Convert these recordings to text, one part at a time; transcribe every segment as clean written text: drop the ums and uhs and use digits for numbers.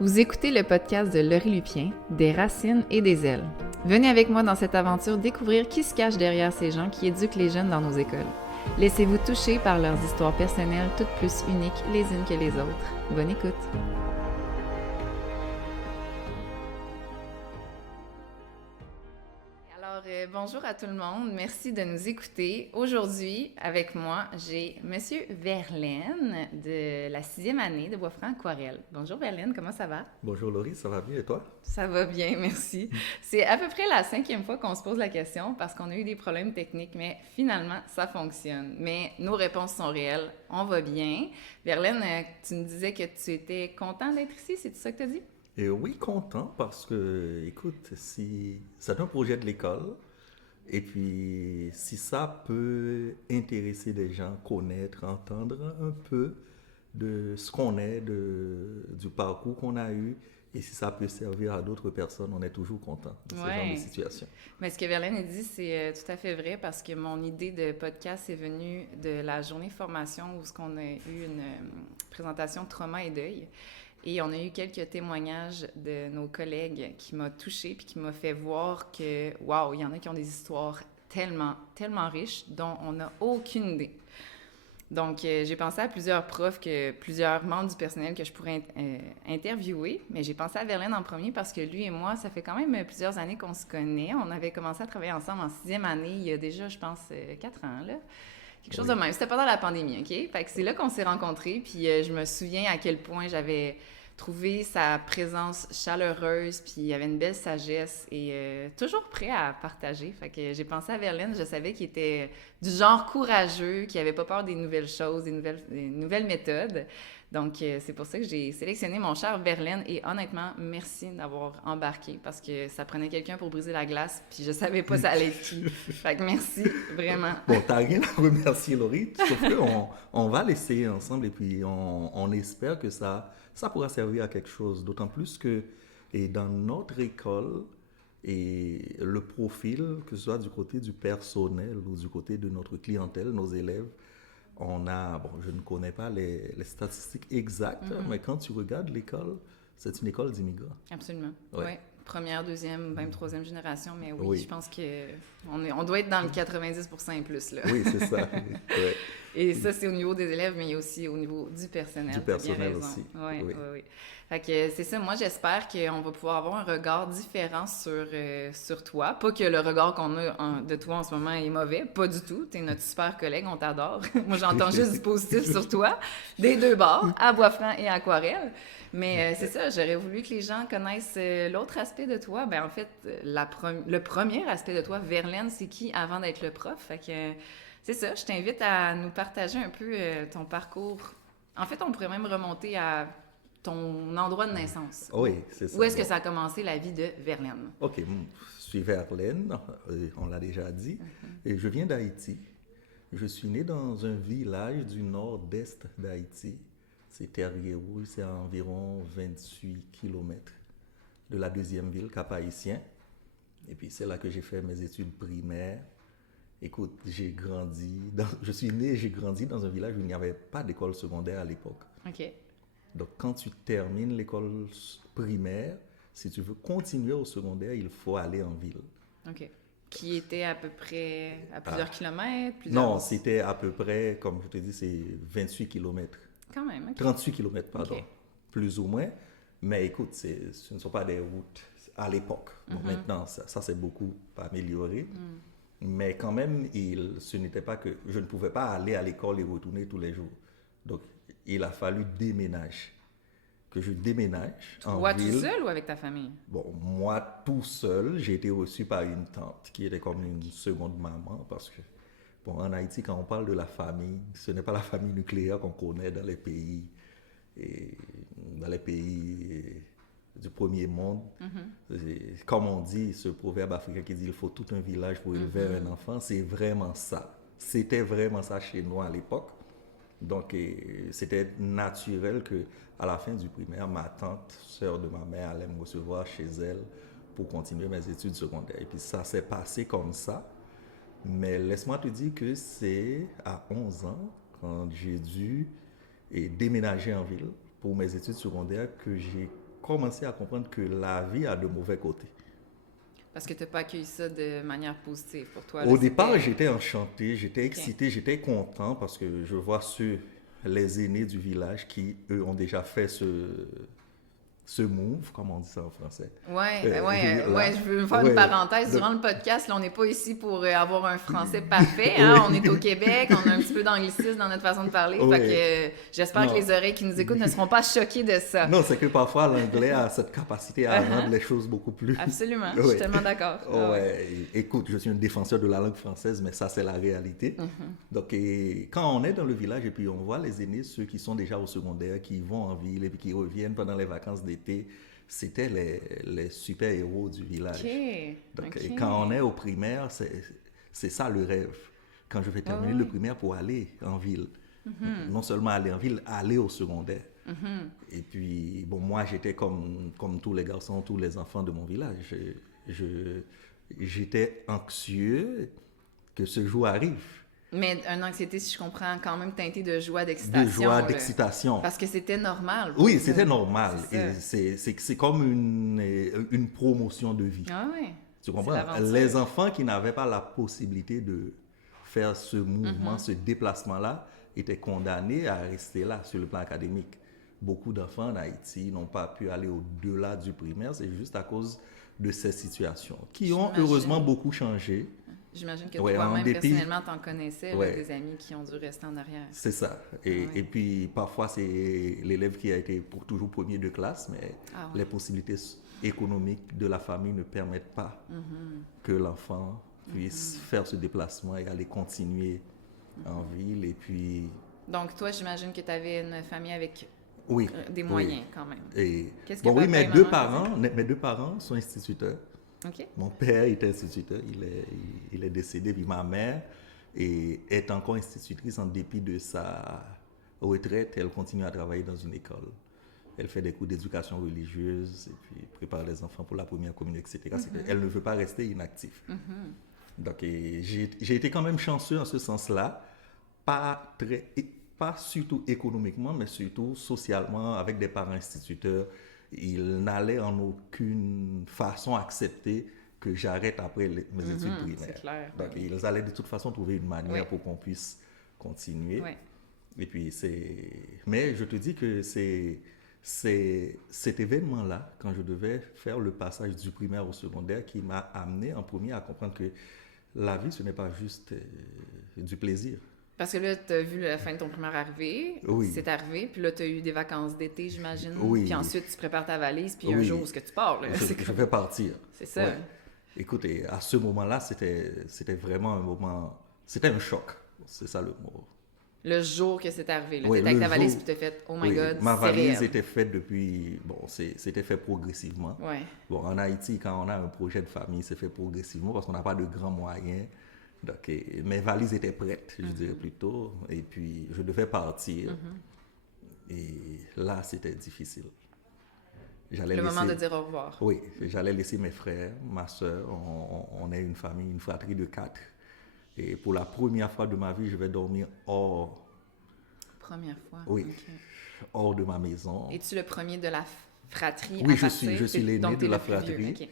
Vous écoutez le podcast de Laurie Lupien, des racines et des ailes. Venez avec moi dans cette aventure découvrir qui se cache derrière ces gens qui éduquent les jeunes dans nos écoles. Laissez-vous toucher par leurs histoires personnelles, toutes plus uniques les unes que les autres. Bonne écoute! Bonjour à tout le monde, merci de nous écouter. Aujourd'hui, avec moi, j'ai Monsieur Verlaine de la 6e année de Boisfranc Aquarelle. Bonjour Verlaine, comment ça va? Bonjour Laurie, ça va bien et toi? Ça va bien, merci. C'est à peu près la 5e fois qu'on se pose la question parce qu'on a eu des problèmes techniques, mais finalement, ça fonctionne. Mais nos réponses sont réelles, on va bien. Verlaine, tu me disais que tu étais content d'être ici, c'est ça que tu as dit? Et oui, content parce que, écoute, si c'est un projet de l'école, et puis si ça peut intéresser des gens, connaître, entendre un peu de ce qu'on est, du parcours qu'on a eu, et si ça peut servir à d'autres personnes, on est toujours content de ce genre de situation. Mais ce que Verlaine a dit, c'est tout à fait vrai parce que mon idée de podcast est venue de la journée formation où on a eu une présentation trauma et deuil. Et on a eu quelques témoignages de nos collègues qui m'ont touchée puis qui m'ont fait voir que, waouh, il y en a qui ont des histoires tellement, tellement riches dont on n'a aucune idée. Donc, j'ai pensé à plusieurs profs, plusieurs membres du personnel que je pourrais interviewer, mais j'ai pensé à Verlaine en premier parce que lui et moi, ça fait quand même plusieurs années qu'on se connaît. On avait commencé à travailler ensemble en 6e année, il y a déjà, je pense, 4 ans, là. Quelque chose de même. C'était pendant la pandémie, OK? Fait que c'est là qu'on s'est rencontrés, puis je me souviens à quel point j'avais trouvé sa présence chaleureuse, puis il y avait une belle sagesse et toujours prêt à partager. Fait que j'ai pensé à Verlaine, je savais qu'il était du genre courageux, qu'il n'avait pas peur des nouvelles choses, des nouvelles méthodes. Donc, c'est pour ça que j'ai sélectionné mon cher Verlaine et honnêtement, merci d'avoir embarqué parce que ça prenait quelqu'un pour briser la glace puis je savais pas ça allait être qui. Fait que merci, vraiment. Bon, t'as rien à remercier Laurie, sauf qu'on va l'essayer ensemble et puis on espère que ça pourra servir à quelque chose. D'autant plus que et dans notre école, et le profil, que ce soit du côté du personnel ou du côté de notre clientèle, nos élèves, on a, bon, je ne connais pas les statistiques exactes, mais quand tu regardes l'école, c'est une école d'immigrants. Absolument, oui. Ouais. Première, deuxième, même troisième génération, mais oui, je pense qu'on doit être dans le 90% et plus, là. Oui, c'est ça. Ouais. Et ça, c'est au niveau des élèves, mais il y a aussi au niveau du personnel. Du personnel aussi. Oui. Fait que c'est ça, moi j'espère qu'on va pouvoir avoir un regard différent sur toi. Pas que le regard qu'on a de toi en ce moment est mauvais, pas du tout. T'es notre super collègue, on t'adore. Moi j'entends juste du positif sur toi, des deux bords, à Boisfranc et à Aquarelle. Mais c'est ça, j'aurais voulu que les gens connaissent l'autre aspect de toi. Ben en fait, le premier aspect de toi, Verlaine, c'est qui avant d'être le prof? Fait que c'est ça, je t'invite à nous partager un peu ton parcours. En fait, on pourrait même remonter à ton endroit de naissance. Oui, c'est ça. Où est-ce que ça a commencé la vie de Verlaine? OK, je suis Verlaine, on l'a déjà dit, et je viens d'Haïti. Je suis né dans un village du nord-est d'Haïti. C'est Terguérou, c'est à environ 28 km de la deuxième ville, Cap-Haïtien. Et puis c'est là que j'ai fait mes études primaires. Écoute, je suis né et j'ai grandi dans un village où il n'y avait pas d'école secondaire à l'époque. OK. Donc, quand tu termines l'école primaire, si tu veux continuer au secondaire, il faut aller en ville. OK. Qui était à peu près à plusieurs kilomètres? Non, c'était à peu près, comme je te dis, c'est 28 kilomètres. Quand même, OK. 38 kilomètres, pardon, OK. Plus ou moins. Mais écoute, ce ne sont pas des routes à l'époque. Bon, maintenant, ça s'est beaucoup amélioré. Mais quand même, ce n'était pas que je ne pouvais pas aller à l'école et retourner tous les jours. Donc, il a fallu déménager. Que je déménage en ville. Toi tout seul ou avec ta famille? Bon, moi tout seul, j'ai été reçu par une tante qui était comme une seconde maman parce que, bon, en Haïti, quand on parle de la famille, ce n'est pas la famille nucléaire qu'on connaît dans les pays du premier monde. Comme on dit, ce proverbe africain qui dit il faut tout un village pour élever un enfant, c'est vraiment ça. C'était vraiment ça chez nous à l'époque. Donc, c'était naturel que à la fin du primaire, ma tante, sœur de ma mère, allait me recevoir chez elle pour continuer mes études secondaires. Et puis, ça s'est passé comme ça. Mais laisse-moi te dire que c'est à 11 ans, quand j'ai dû déménager en ville pour mes études secondaires, que j'ai commencé à comprendre que la vie a de mauvais côtés. Parce que tu n'as pas accueilli ça de manière positive pour toi. Au départ, j'étais enchanté, j'étais excité, j'étais content parce que je vois les aînés du village qui, eux, ont déjà fait ce move, comme on dit ça en français. Je veux faire une parenthèse. Durant le podcast, là, on n'est pas ici pour avoir un français parfait. Hein? On est au Québec, on a un petit peu d'anglicisme dans notre façon de parler. Fait que j'espère que les oreilles qui nous écoutent ne seront pas choquées de ça. Non, c'est que parfois, l'anglais a cette capacité à rendre les choses beaucoup plus... Absolument, je suis tellement d'accord. Écoute, je suis un défenseur de la langue française, mais ça, c'est la réalité. Donc, quand on est dans le village et puis on voit les aînés, ceux qui sont déjà au secondaire, qui vont en ville et puis qui reviennent pendant les vacances d'été, c'était les super-héros du village. Donc, quand on est au primaire, c'est ça le rêve. Quand je vais terminer le primaire pour aller en ville. Non seulement aller en ville, aller au secondaire. Et puis, bon, moi, j'étais comme tous les garçons, tous les enfants de mon village. J'étais anxieux que ce jour arrive. Mais une anxiété, si je comprends, quand même teintée de joie, d'excitation. De joie, d'excitation. Parce que c'était normal. Oui, c'était normal. C'est comme une promotion de vie. Ah oui. Tu comprends? Les enfants qui n'avaient pas la possibilité de faire ce mouvement, ce déplacement-là, étaient condamnés à rester là sur le plan académique. Beaucoup d'enfants en Haïti n'ont pas pu aller au-delà du primaire. C'est juste à cause de ces situations qui ont heureusement beaucoup changé. J'imagine que toi-même, personnellement, t'en connaissais, des amis qui ont dû rester en arrière. C'est ça. Et puis, parfois, c'est l'élève qui a été toujours premier de classe, mais les possibilités économiques de la famille ne permettent pas que l'enfant puisse faire ce déplacement et aller continuer en ville. Et puis... Donc, toi, j'imagine que tu avais une famille avec des moyens quand même. Qu'est-ce que mes deux parents sont instituteurs. Okay. Mon père était instituteur, il est décédé, puis ma mère est encore institutrice en dépit de sa retraite. Elle continue à travailler dans une école. Elle fait des cours d'éducation religieuse et puis prépare les enfants pour la première communion, etc. Elle ne veut pas rester inactive. Donc, j'ai été quand même chanceux en ce sens-là, pas surtout économiquement, mais surtout socialement, avec des parents instituteurs. Ils n'allaient en aucune façon accepter que j'arrête après mes études primaires. C'est clair. Donc, ils allaient de toute façon trouver une manière pour qu'on puisse continuer. Et puis, mais je te dis que c'est cet événement-là, quand je devais faire le passage du primaire au secondaire, qui m'a amené en premier à comprendre que la vie, ce n'est pas juste du plaisir. Parce que là, tu as vu la fin de ton primaire arriver, c'est arrivé, puis là, tu as eu des vacances d'été, j'imagine. Puis ensuite, tu prépares ta valise, puis un jour, où est-ce que tu pars? Là, je vais partir. C'est ça. Ouais. Écoute, à ce moment-là, c'était vraiment un moment... C'était un choc, c'est ça le mot. Le jour que c'est arrivé, tu étais avec ta valise, puis tu as fait « Oh my God, ma valise était faite depuis... Bon, c'était fait progressivement. Bon, en Haïti, quand on a un projet de famille, c'est fait progressivement parce qu'on n'a pas de grands moyens. Donc, mes valises étaient prêtes, je dirais plutôt, et puis je devais partir. Et là, c'était difficile. Moment de dire au revoir. Oui, j'allais laisser mes frères, ma soeur, on est une famille, une fratrie de 4. Et pour la première fois de ma vie, je vais dormir hors. Première fois? Oui, hors de ma maison. Es-tu le premier de la fratrie à partir? Oui, je suis l'aîné de la fratrie.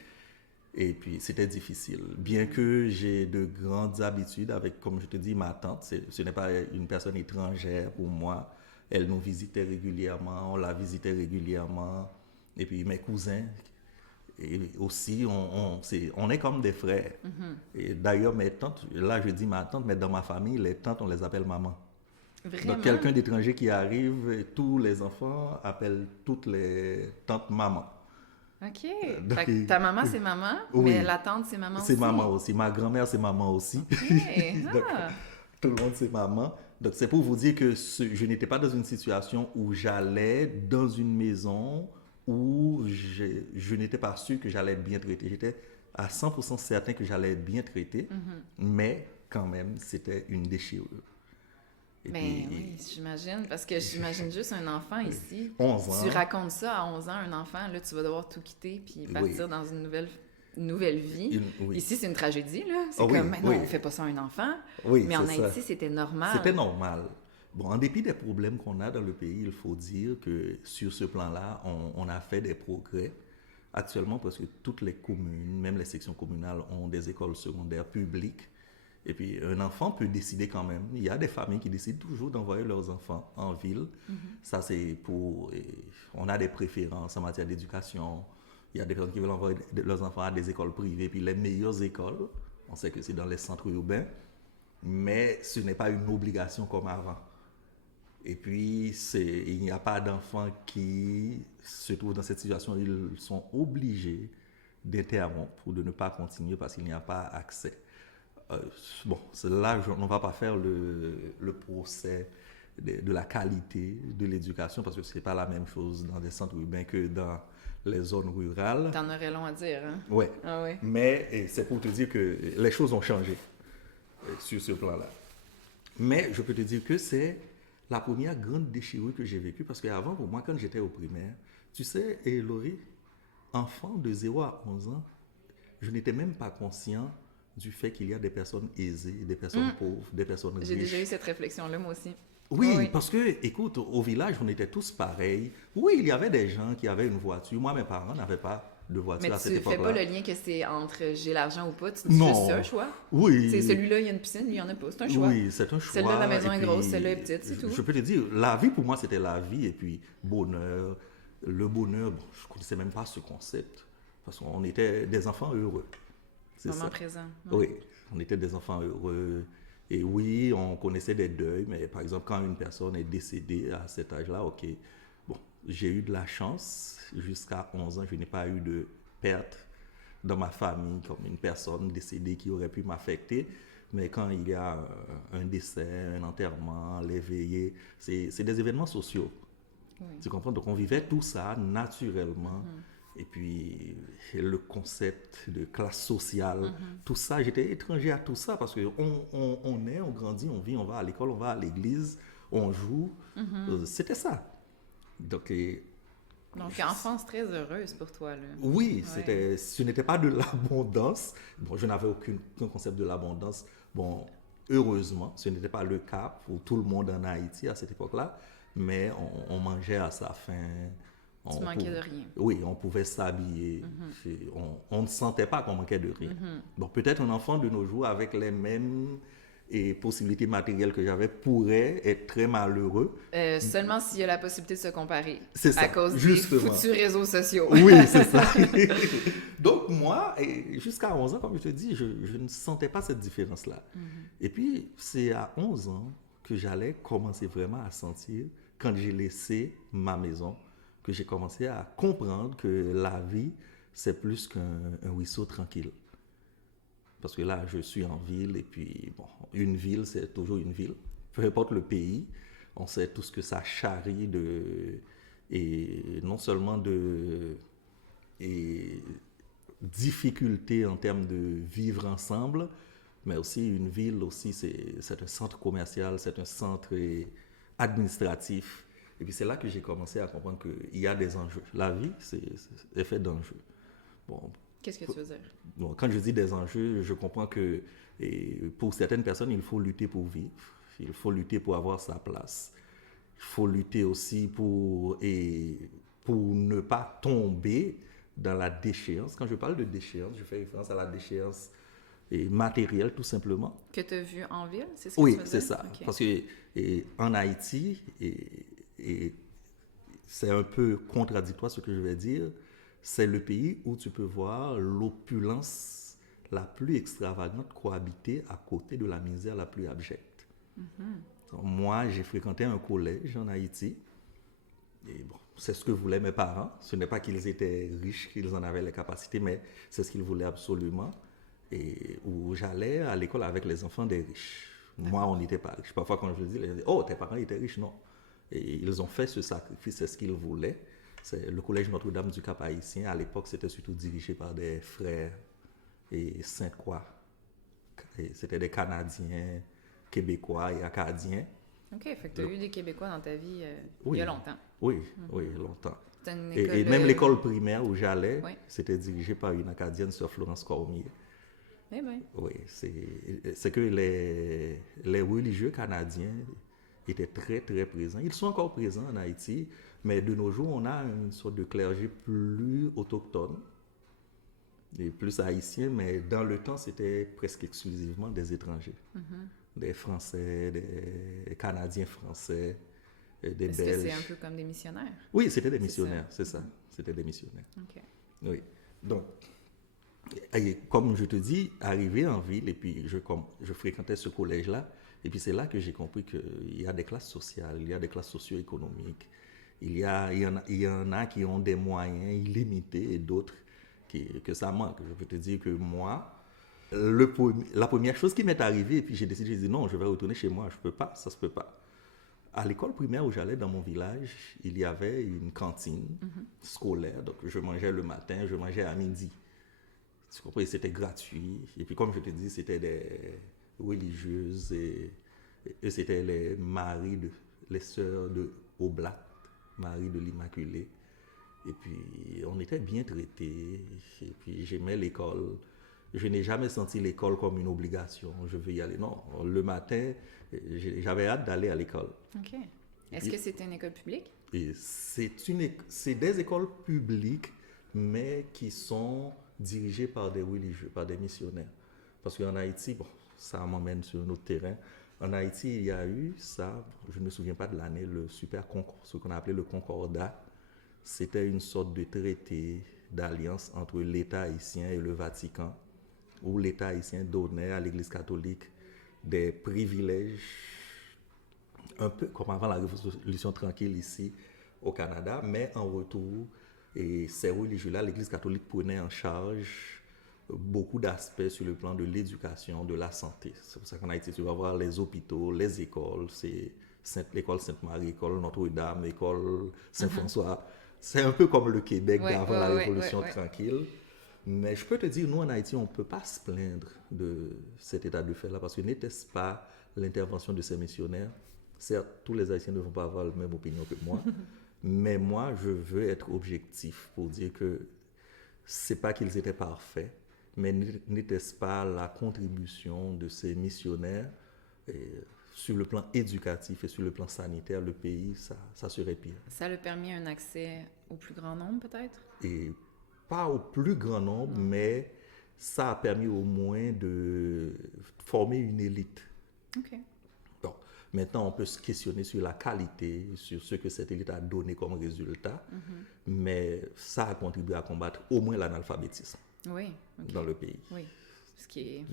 Et puis, c'était difficile. Bien que j'ai de grandes habitudes avec, comme je te dis, ma tante. Ce n'est pas une personne étrangère pour moi. Elle nous visitait régulièrement, on la visitait régulièrement. Et puis, mes cousins, et aussi, on est comme des frères. Et d'ailleurs, mes tantes, là, je dis ma tante, mais dans ma famille, les tantes, on les appelle maman. Vraiment? Donc, quelqu'un d'étranger qui arrive, tous les enfants appellent toutes les tantes maman. OK. Donc, fait que ta maman, c'est maman, mais la tante, c'est maman aussi. C'est maman aussi. Ma grand-mère, c'est maman aussi. Okay. Donc, tout le monde, c'est maman. Donc, c'est pour vous dire que je n'étais pas dans une situation où j'allais dans une maison où je n'étais pas sûr que j'allais être bien traité. J'étais à 100% certain que j'allais être bien traité, mais quand même, c'était une déchirure. Oui, j'imagine, parce que j'imagine juste un enfant ici. 11 ans. Tu racontes ça à 11 ans, un enfant, là, tu vas devoir tout quitter puis partir dans une nouvelle vie. Ici, c'est une tragédie, là. C'est on ne fait pas ça à un enfant. Mais en Haïti, c'était normal. C'était normal. Bon, en dépit des problèmes qu'on a dans le pays, il faut dire que sur ce plan-là, on a fait des progrès. Actuellement, parce que toutes les communes, même les sections communales, ont des écoles secondaires publiques. Et puis, un enfant peut décider quand même. Il y a des familles qui décident toujours d'envoyer leurs enfants en ville. Ça, c'est pour... On a des préférences en matière d'éducation. Il y a des personnes qui veulent envoyer leurs enfants à des écoles privées. Puis les meilleures écoles, on sait que c'est dans les centres urbains, mais ce n'est pas une obligation comme avant. Et puis, il n'y a pas d'enfants qui se trouvent dans cette situation. Ils sont obligés d'interrompre ou de ne pas continuer parce qu'il n'y a pas accès. Bon, là, on ne va pas faire le procès de la qualité de l'éducation parce que ce n'est pas la même chose dans des centres urbains que dans les zones rurales. T'en aurais long à dire, hein? Ouais. Ah ouais. Mais c'est pour te dire que les choses ont changé sur ce plan-là. Mais je peux te dire que c'est la première grande déchirure que j'ai vécue parce qu'avant, pour moi, quand j'étais au primaire, tu sais, et Laurie, enfant de 0 à 11 ans, je n'étais même pas conscient du fait qu'il y a des personnes aisées, des personnes pauvres, des personnes riches. J'ai déjà eu cette réflexion-là, moi aussi. Oui, parce que, écoute, au village, on était tous pareils. Oui, il y avait des gens qui avaient une voiture. Moi, mes parents n'avaient pas de voiture à cette époque-là. Mais tu fais pas le lien que c'est entre j'ai l'argent ou pas. Tu non. fais ça, choix. Oui. C'est celui-là, il y a une piscine, lui, il n'y en a pas. C'est un choix. Oui, c'est un choix. Celle-là, la maison est grosse, celle-là est petite, c'est tout. Je peux te dire, la vie, pour moi, c'était la vie. Et puis, bonheur. Le bonheur, bon, je ne connaissais même pas ce concept. Parce qu'on était des enfants heureux. C'est moment présent. Oui, on était des enfants heureux. Et oui, on connaissait des deuils, mais par exemple, quand une personne est décédée à cet âge-là, ok, bon, j'ai eu de la chance. Jusqu'à 11 ans, je n'ai pas eu de perte dans ma famille comme une personne décédée qui aurait pu m'affecter. Mais quand il y a un décès, un enterrement, les veillées, c'est des événements sociaux. Oui. Tu comprends? Donc on vivait tout ça naturellement. Et puis le concept de classe sociale, tout ça, j'étais étranger à tout ça parce qu'on naît, on grandit, on vit, on va à l'école, on va à l'église, on joue. C'était ça. Donc enfance très heureuse pour toi. Là. Oui, ce n'était pas de l'abondance. Bon, je n'avais aucun concept de l'abondance. Bon, heureusement, ce n'était pas le cas pour tout le monde en Haïti à cette époque-là, mais on mangeait à sa faim. Tu manquais de rien. Oui, on pouvait s'habiller. On ne sentait pas qu'on manquait de rien. Donc peut-être un enfant de nos jours avec les mêmes possibilités matérielles que j'avais pourrait être très malheureux. Seulement s'il y a la possibilité de se comparer. C'est ça, à cause justement. des foutus réseaux sociaux. Oui, c'est ça. Donc moi, jusqu'à 11 ans, comme je te dis, je ne sentais pas cette différence-là. Et puis c'est à 11 ans que j'allais commencer vraiment à sentir, quand j'ai laissé ma maison, que j'ai commencé à comprendre que la vie, c'est plus qu'un ruisseau tranquille. Parce que là, je suis en ville, et puis, bon, une ville, c'est toujours une ville. Peu importe le pays, on sait tout ce que ça charrie et non seulement de difficultés en termes de vivre ensemble, mais aussi une ville, aussi, c'est un centre commercial, c'est un centre administratif. Et puis c'est là que j'ai commencé à comprendre qu'il y a des enjeux. La vie, c'est fait d'enjeux. Bon, qu'est-ce que tu veux dire? Bon, quand je dis des enjeux, je comprends que pour certaines personnes, il faut lutter pour vivre. Il faut lutter pour avoir sa place. Il faut lutter aussi pour ne pas tomber dans la déchéance. Quand je parle de déchéance, je fais référence à la déchéance matérielle, tout simplement. Que tu as vu en ville, c'est ce que oui, tu veux dire? Oui, c'est ça. Okay. Parce qu'en Haïti, et c'est un peu contradictoire ce que je vais dire, c'est le pays où tu peux voir l'opulence la plus extravagante cohabiter à côté de la misère la plus abjecte. Moi, j'ai fréquenté un collège en Haïti, et bon, c'est ce que voulaient mes parents. Ce n'est pas qu'ils étaient riches, qu'ils en avaient les capacités, mais c'est ce qu'ils voulaient absolument. Et où j'allais à l'école avec les enfants des riches. Moi, on n'était pas riches. Parfois, quand je le dis, les gens disent « Oh, tes parents étaient riches ?» Non. Et ils ont fait ce sacrifice, c'est ce qu'ils voulaient. C'est le collège Notre-Dame du Cap-Haïtien. À l'époque, c'était surtout dirigé par des frères et Sainte-Croix. C'était des Canadiens, Québécois et Acadiens. OK, fait que tu as eu des Québécois dans ta vie il y a longtemps. Oui, longtemps. Et même l'école primaire où j'allais, c'était dirigé par une Acadienne, Sœur Florence Cormier. Eh bien. Oui, c'est que les religieux canadiens étaient très, très présents. Ils sont encore présents en Haïti, mais de nos jours, on a une sorte de clergé plus autochtone et plus haïtien, mais dans le temps, c'était presque exclusivement des étrangers. Des Français, des Canadiens français, des Est-ce Belges. que c'est un peu comme des missionnaires? Oui, c'était des missionnaires, c'est ça. C'était des missionnaires. OK. Oui. Donc, et comme je te dis, arrivé en ville, et puis je fréquentais ce collège-là, et puis c'est là que j'ai compris qu'il y a des classes sociales, il y a des classes socio-économiques, il y en a qui ont des moyens illimités et d'autres que ça manque. Je peux te dire que moi, la première chose qui m'est arrivée, et puis j'ai décidé, j'ai dit non, je vais retourner chez moi, je peux pas, ça se peut pas. À l'école primaire où j'allais dans mon village, il y avait une cantine scolaire, donc je mangeais le matin, je mangeais à midi. Tu comprends? C'était gratuit. Et puis comme je te dis, c'était des religieuses et c'était les sœurs de Oblat, Marie de l'Immaculée. Et puis on était bien traités. Et puis j'aimais l'école. Je n'ai jamais senti l'école comme une obligation. Je veux y aller. Non, le matin, j'avais hâte d'aller à l'école. OK. Est-ce que c'était une école publique? Et c'est des écoles publiques, mais qui sont dirigées par des religieux, par des missionnaires. Parce qu'en Haïti, bon, ça m'emmène sur un autre terrain. En Haïti, il y a eu ça, je ne me souviens pas de l'année, le super concours, ce qu'on appelait le concordat. C'était une sorte de traité d'alliance entre l'État haïtien et le Vatican, où l'État haïtien donnait à l'Église catholique des privilèges, un peu comme avant la Révolution tranquille ici au Canada, mais en retour, et ces religieux-là, l'Église catholique prenait en charge beaucoup d'aspects sur le plan de l'éducation, de la santé. C'est pour ça qu'en Haïti, tu vas voir les hôpitaux, les écoles, c'est l'école Sainte-Marie, l'école Notre-Dame, l'école Saint-François. C'est un peu comme le Québec d'avant la Révolution tranquille. Mais je peux te dire, nous en Haïti, on ne peut pas se plaindre de cet état de fait-là, parce que n'était-ce pas l'intervention de ces missionnaires? Certes, tous les Haïtiens ne vont pas avoir la même opinion que moi, mais moi, je veux être objectif pour dire que ce n'est pas qu'ils étaient parfaits, mais n'était-ce pas la contribution de ces missionnaires sur le plan éducatif et sur le plan sanitaire, le pays, ça serait pire. Ça a permis un accès au plus grand nombre, peut-être? Et pas au plus grand nombre, mais ça a permis au moins de former une élite. OK. Bon, maintenant, on peut se questionner sur la qualité, sur ce que cette élite a donné comme résultat, mais ça a contribué à combattre au moins l'analphabétisme dans le pays. Oui, ce qui est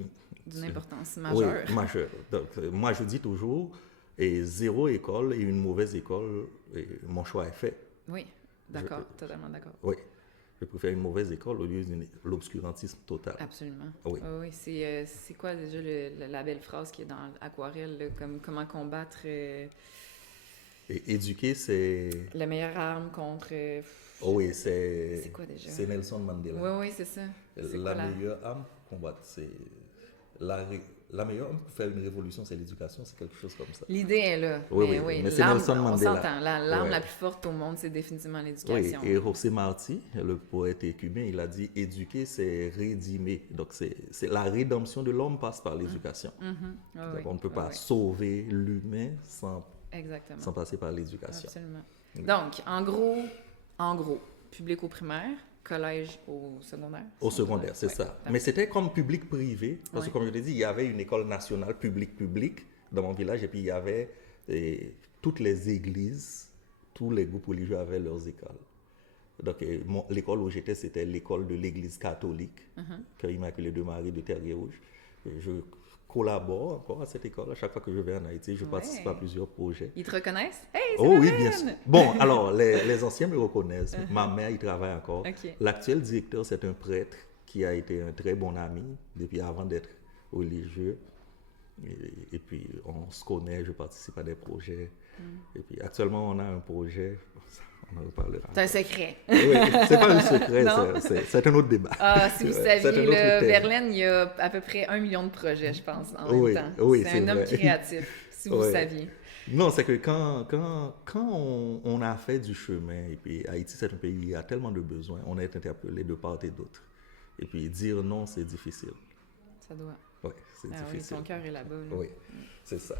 d'une importance majeure. Oui, majeure. Donc, moi, je dis toujours, zéro école et une mauvaise école, mon choix est fait. Oui, d'accord, totalement d'accord. Oui. Je préfère une mauvaise école au lieu de l'obscurantisme total. Absolument. Oui. Oui, c'est quoi déjà la belle phrase qui est dans Aquarelle, comme comment combattre... Et éduquer, c'est... La meilleure arme contre... oui, c'est... C'est quoi déjà? C'est Nelson Mandela. Oui, c'est ça. La meilleure arme pour combattre, c'est... La meilleure arme pour faire une révolution, c'est l'éducation, c'est quelque chose comme ça. L'idée est là. Oui, mais c'est Nelson Mandela. On s'entend. L'arme la plus forte au monde, c'est définitivement l'éducation. Oui, et José Marti, le poète cubain, il a dit « Éduquer, c'est rédimer ». Donc, c'est la rédemption de l'homme passe par l'éducation. Donc, on ne peut pas sauver l'humain sans passer par l'éducation. Absolument. Donc, en gros, public au primaire, collège au secondaire. Au secondaire, c'est ça. Parfait. Mais c'était comme public-privé, parce que comme je l'ai dit, il y avait une école nationale public dans mon village, et puis il y avait toutes les églises, tous les groupes religieux avaient leurs écoles. Donc, l'école où j'étais, c'était l'école de l'église catholique, Cœur Immaculé de Marie de Terre-Rouge. Je collabore encore à cette école. À chaque fois que je vais en Haïti, je participe à plusieurs projets. Ils te reconnaissent? Hey, oh oui, bien sûr. Bon, alors, les anciens me reconnaissent. Ma mère, il travaille encore. Okay. L'actuel directeur, c'est un prêtre qui a été un très bon ami depuis avant d'être religieux. Et puis, on se connaît, je participe à des projets. Et puis, actuellement, on a un projet... On en reparlera. C'est un secret. Oui, c'est pas un secret, c'est un autre débat. Ah, si vous saviez, Verlaine, il y a à peu près 1 million de projets, je pense, en même temps. Oui, c'est un homme créatif, si vous saviez. Non, c'est que quand on a fait du chemin, et puis Haïti, c'est un pays, il y a tellement de besoins, on est interpellé de part et d'autre. Et puis dire non, c'est difficile. Ça doit. Oui, c'est difficile. Oui, ton cœur est là-bas. Là. Oui, c'est ça.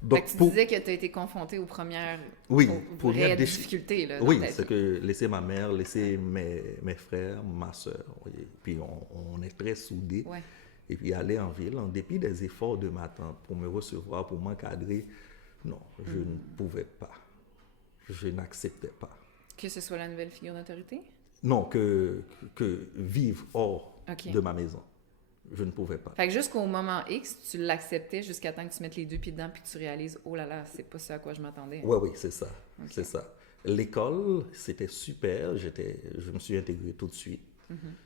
Donc, tu disais que tu as été confronté aux premières vraies difficultés là, dans ta vie. C'est que laisser ma mère, laisser mes frères, ma soeur, puis on est très soudés. Ouais. Et puis aller en ville, en dépit des efforts de ma tante pour me recevoir, pour m'encadrer, non, je ne pouvais pas. Je n'acceptais pas. Que ce soit la nouvelle figure d'autorité? Non, que vivre hors de ma maison. Je ne pouvais pas. Fait que jusqu'au moment X, tu l'acceptais jusqu'à temps que tu mettes les deux pieds dedans puis que tu réalises, oh là là, c'est pas ça à quoi je m'attendais. Oui, c'est ça. Okay. C'est ça. L'école, c'était super. Je me suis intégré tout de suite.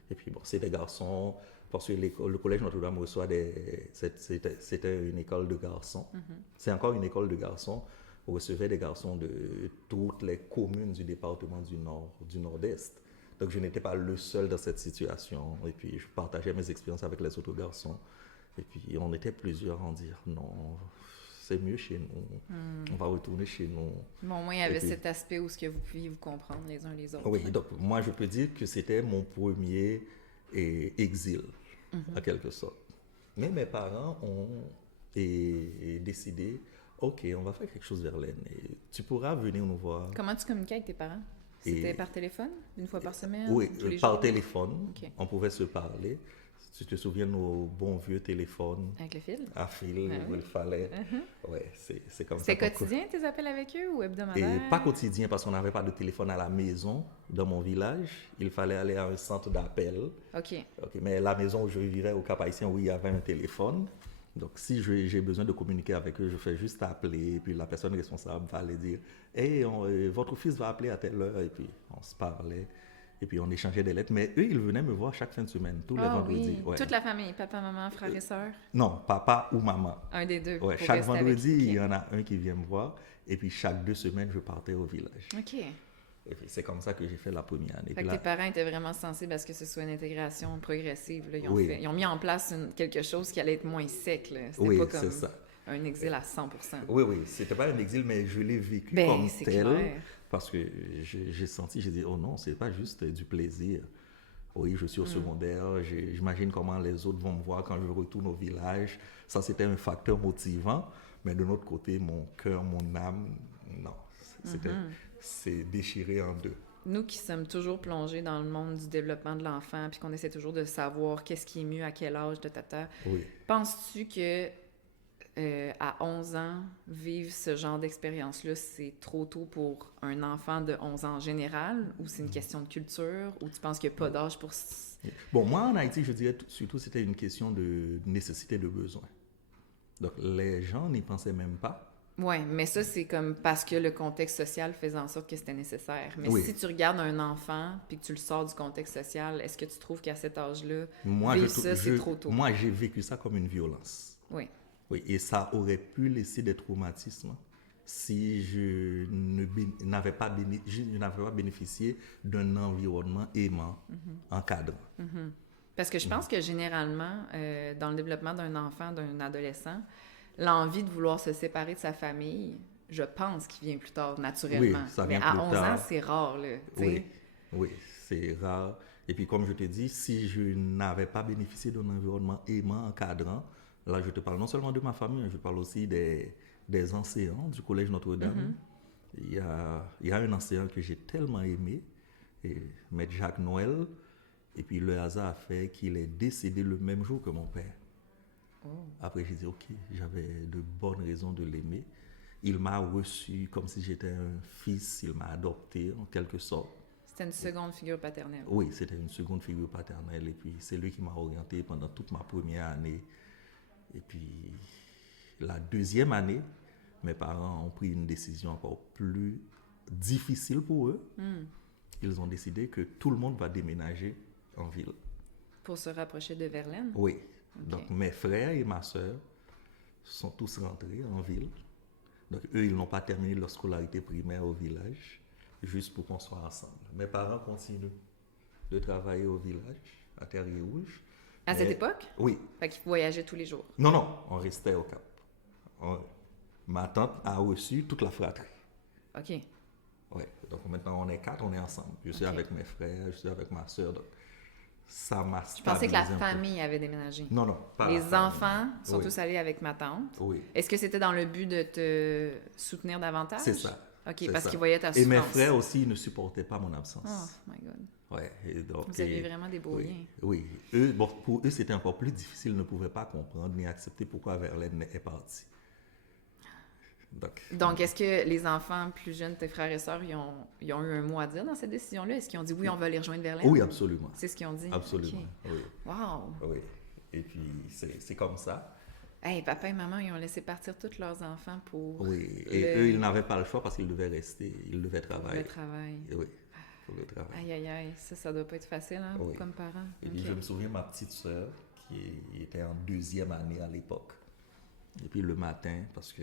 Et puis bon, c'est des garçons, parce que le collège Notre-Dame reçoit c'était une école de garçons. C'est encore une école de garçons. On recevait des garçons de toutes les communes du département du Nord-Est. Donc, je n'étais pas le seul dans cette situation. Et puis, je partageais mes expériences avec les autres garçons. Et puis, on était plusieurs à en dire, non, c'est mieux chez nous. On va retourner chez nous. Bon, au moins, il y avait cet aspect où vous pouviez vous comprendre les uns les autres. Oui, donc, moi, je peux dire que c'était mon premier exil, en quelque sorte. Mais mes parents ont décidé, OK, on va faire quelque chose, Verlaine. Et tu pourras venir nous voir. Comment tu communiquais avec tes parents? C'était par téléphone, une fois par semaine? Oui, par téléphone. Okay. On pouvait se parler. Tu te souviens de nos bons vieux téléphones? Avec le fil? À fil, où il fallait. Oui, c'est comme ça. C'était quotidien tes appels avec eux ou hebdomadaire? Pas quotidien parce qu'on n'avait pas de téléphone à la maison dans mon village. Il fallait aller à un centre d'appel. OK. Mais la maison où je vivais au Cap-Haïtien, oui, il y avait un téléphone. Donc, si j'ai besoin de communiquer avec eux, je fais juste appeler, et puis la personne responsable va aller dire « Hey, votre fils va appeler à telle heure », et puis on se parlait, et puis on échangeait des lettres. Mais eux, ils venaient me voir chaque fin de semaine, tous les vendredis. Oui. Ouais. Toute la famille, papa, maman, frères et sœurs? Non, papa ou maman. Un des deux. Ouais, chaque vendredi, il y en a un qui vient me voir, et puis chaque 2 semaines, je partais au village. OK. Et puis c'est comme ça que j'ai fait la première année. Fait que tes parents étaient vraiment sensibles à ce que ce soit une intégration progressive. Là. Ils ont mis en place quelque chose qui allait être moins sec. C'était pas comme un exil à 100%. Oui, c'était pas un exil, mais je l'ai vécu comme tel. Clair. Parce que j'ai dit, oh non, c'est pas juste du plaisir. Oui, je suis au secondaire, j'imagine comment les autres vont me voir quand je retourne au village. Ça, c'était un facteur motivant. Mais de l'autre côté, mon cœur, mon âme, non, c'est déchiré en deux. Nous qui sommes toujours plongés dans le monde du développement de l'enfant, puis qu'on essaie toujours de savoir qu'est-ce qui est mieux, à quel âge, penses-tu que à 11 ans, vivre ce genre d'expérience-là, c'est trop tôt pour un enfant de 11 ans en général, ou c'est une question de culture, ou tu penses qu'il n'y a pas d'âge pour... Bon, moi, en Haïti, je dirais surtout c'était une question de nécessité, de besoin. Donc, les gens n'y pensaient même pas. Oui, mais ça, c'est comme parce que le contexte social faisait en sorte que c'était nécessaire. Mais si tu regardes un enfant puis que tu le sors du contexte social, est-ce que tu trouves qu'à cet âge-là, c'est trop tôt? Moi, j'ai vécu ça comme une violence. Oui. Oui, et ça aurait pu laisser des traumatismes si je n'avais pas bénéficié d'un environnement aimant, encadrant. Parce que je pense que généralement, dans le développement d'un enfant, d'un adolescent, l'envie de vouloir se séparer de sa famille, je pense qu'il vient plus tard, naturellement. Oui, ça vient mais à 11 ans, c'est rare, là. Oui, c'est rare. Et puis, comme je te dis, si je n'avais pas bénéficié d'un environnement aimant, encadrant, là, je te parle non seulement de ma famille, je parle aussi des enseignants du Collège Notre-Dame. Il y a un enseignant que j'ai tellement aimé, Maître Jacques Noël, et puis le hasard a fait qu'il est décédé le même jour que mon père. Après, j'ai dit, OK, j'avais de bonnes raisons de l'aimer. Il m'a reçu comme si j'étais un fils, il m'a adopté en quelque sorte. C'était une seconde figure paternelle. Oui, c'était une seconde figure paternelle. Et puis, c'est lui qui m'a orienté pendant toute ma première année. Et puis, la deuxième année, mes parents ont pris une décision encore plus difficile pour eux. Ils ont décidé que tout le monde va déménager en ville. Pour se rapprocher de Verlaine? Oui. Okay. Donc, mes frères et ma soeur sont tous rentrés en ville. Donc, eux, ils n'ont pas terminé leur scolarité primaire au village, juste pour qu'on soit ensemble. Mes parents continuent de travailler au village, à Terrier-Rouge. À cette époque? Oui. Fait qu'ils voyageaient tous les jours? Non, on restait au Cap. Ma tante a reçu toute la fratrie. OK. Oui. Donc, maintenant, on est 4, on est ensemble. Je suis avec mes frères, je suis avec ma soeur. Donc, ça m'a Je pensais que la stabilisé un peu. famille avait déménagé. Non, non, pas la Les famille. enfants sont Oui. tous allés avec ma tante. Oui, Est-ce que c'était dans le but de te soutenir davantage? c'est ça. OK, C'est parce ça. qu'ils voyaient ta Et mes souffrance. frères aussi, ils ne supportaient pas mon Oh absence. my God. Ouais, et donc, Vous aviez vraiment des beaux oui, liens. oui. Eux, bon, pour eux, c'était encore plus difficile. Ils ne pouvaient pas comprendre ni accepter pourquoi Verlaine est partie. Donc, est-ce que les enfants plus jeunes, tes frères et sœurs, ils ont eu un mot à dire dans cette décision-là? Est-ce qu'ils ont dit oui, on va les rejoindre Verlaine? Oui, absolument. C'est ce qu'ils ont dit? Absolument, OK. oui. Wow! Oui. Et puis, c'est comme ça. Hey, papa et maman, ils ont laissé partir tous leurs enfants pour Oui. Et eux, ils n'avaient pas le choix parce qu'ils devaient rester. Ils devaient travailler. le travail. Et oui, pour le travail. Aïe, aïe, aïe. Ça doit pas être facile, hein, Oui. comme parent. Et puis, OK. je me souviens, ma petite sœur, qui était en 2e année à l'époque. Et puis, le matin, parce que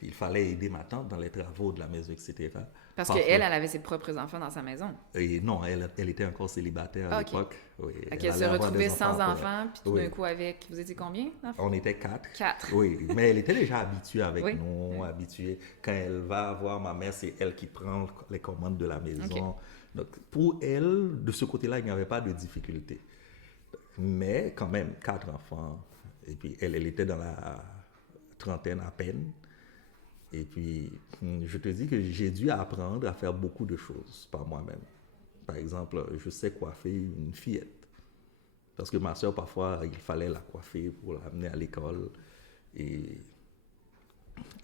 il fallait aider ma tante dans les travaux de la maison, etc. Parce Parfois- qu'elle avait ses propres enfants dans sa maison. Et non, elle était encore célibataire à Ah, ok. l'époque. Oui, Fait elle qu'elle se allait avoir retrouvait des sans après. enfants, puis tout Oui. d'un coup avec... Vous étiez combien, d'enfants? On était 4. 4. Oui, mais elle était déjà habituée avec Oui. nous, habituée. Quand elle va voir ma mère, c'est elle qui prend les commandes de la maison. Ok. Donc, pour elle, de ce côté-là, il n'y avait pas de difficulté. Mais quand même, 4 enfants. Et puis, elle était dans la trentaine à peine. Et puis, je te dis que j'ai dû apprendre à faire beaucoup de choses par moi-même. Par exemple, je sais coiffer une fillette. Parce que ma soeur, parfois, il fallait la coiffer pour l'amener à l'école. Et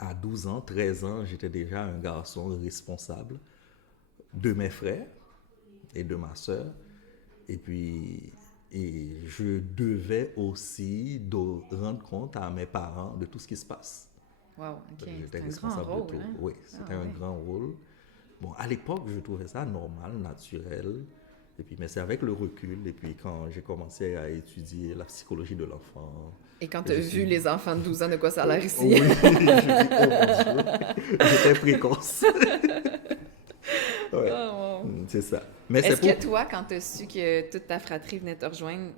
à 12 ans, 13 ans, j'étais déjà un garçon responsable de mes frères et de ma soeur. Et puis, je devais aussi rendre compte à mes parents de tout ce qui se passe. Wow, OK. J'étais C'est un grand responsable de rôle, tout. hein? Oui, c'était Ah, un ouais. grand rôle. Bon, à l'époque, je trouvais ça normal, naturel. Et puis, mais c'est avec le recul. Et puis, quand j'ai commencé à étudier la psychologie de l'enfant. Et quand tu as je vu suis- les enfants de 12 ans, de quoi ça a l'air ici? Oui, je dis, oh mon Dieu, j'étais précoce. Ouais, Oh, wow. c'est ça. Mais c'est Est-ce pour... que toi, quand tu as su que toute ta fratrie venait te rejoindre,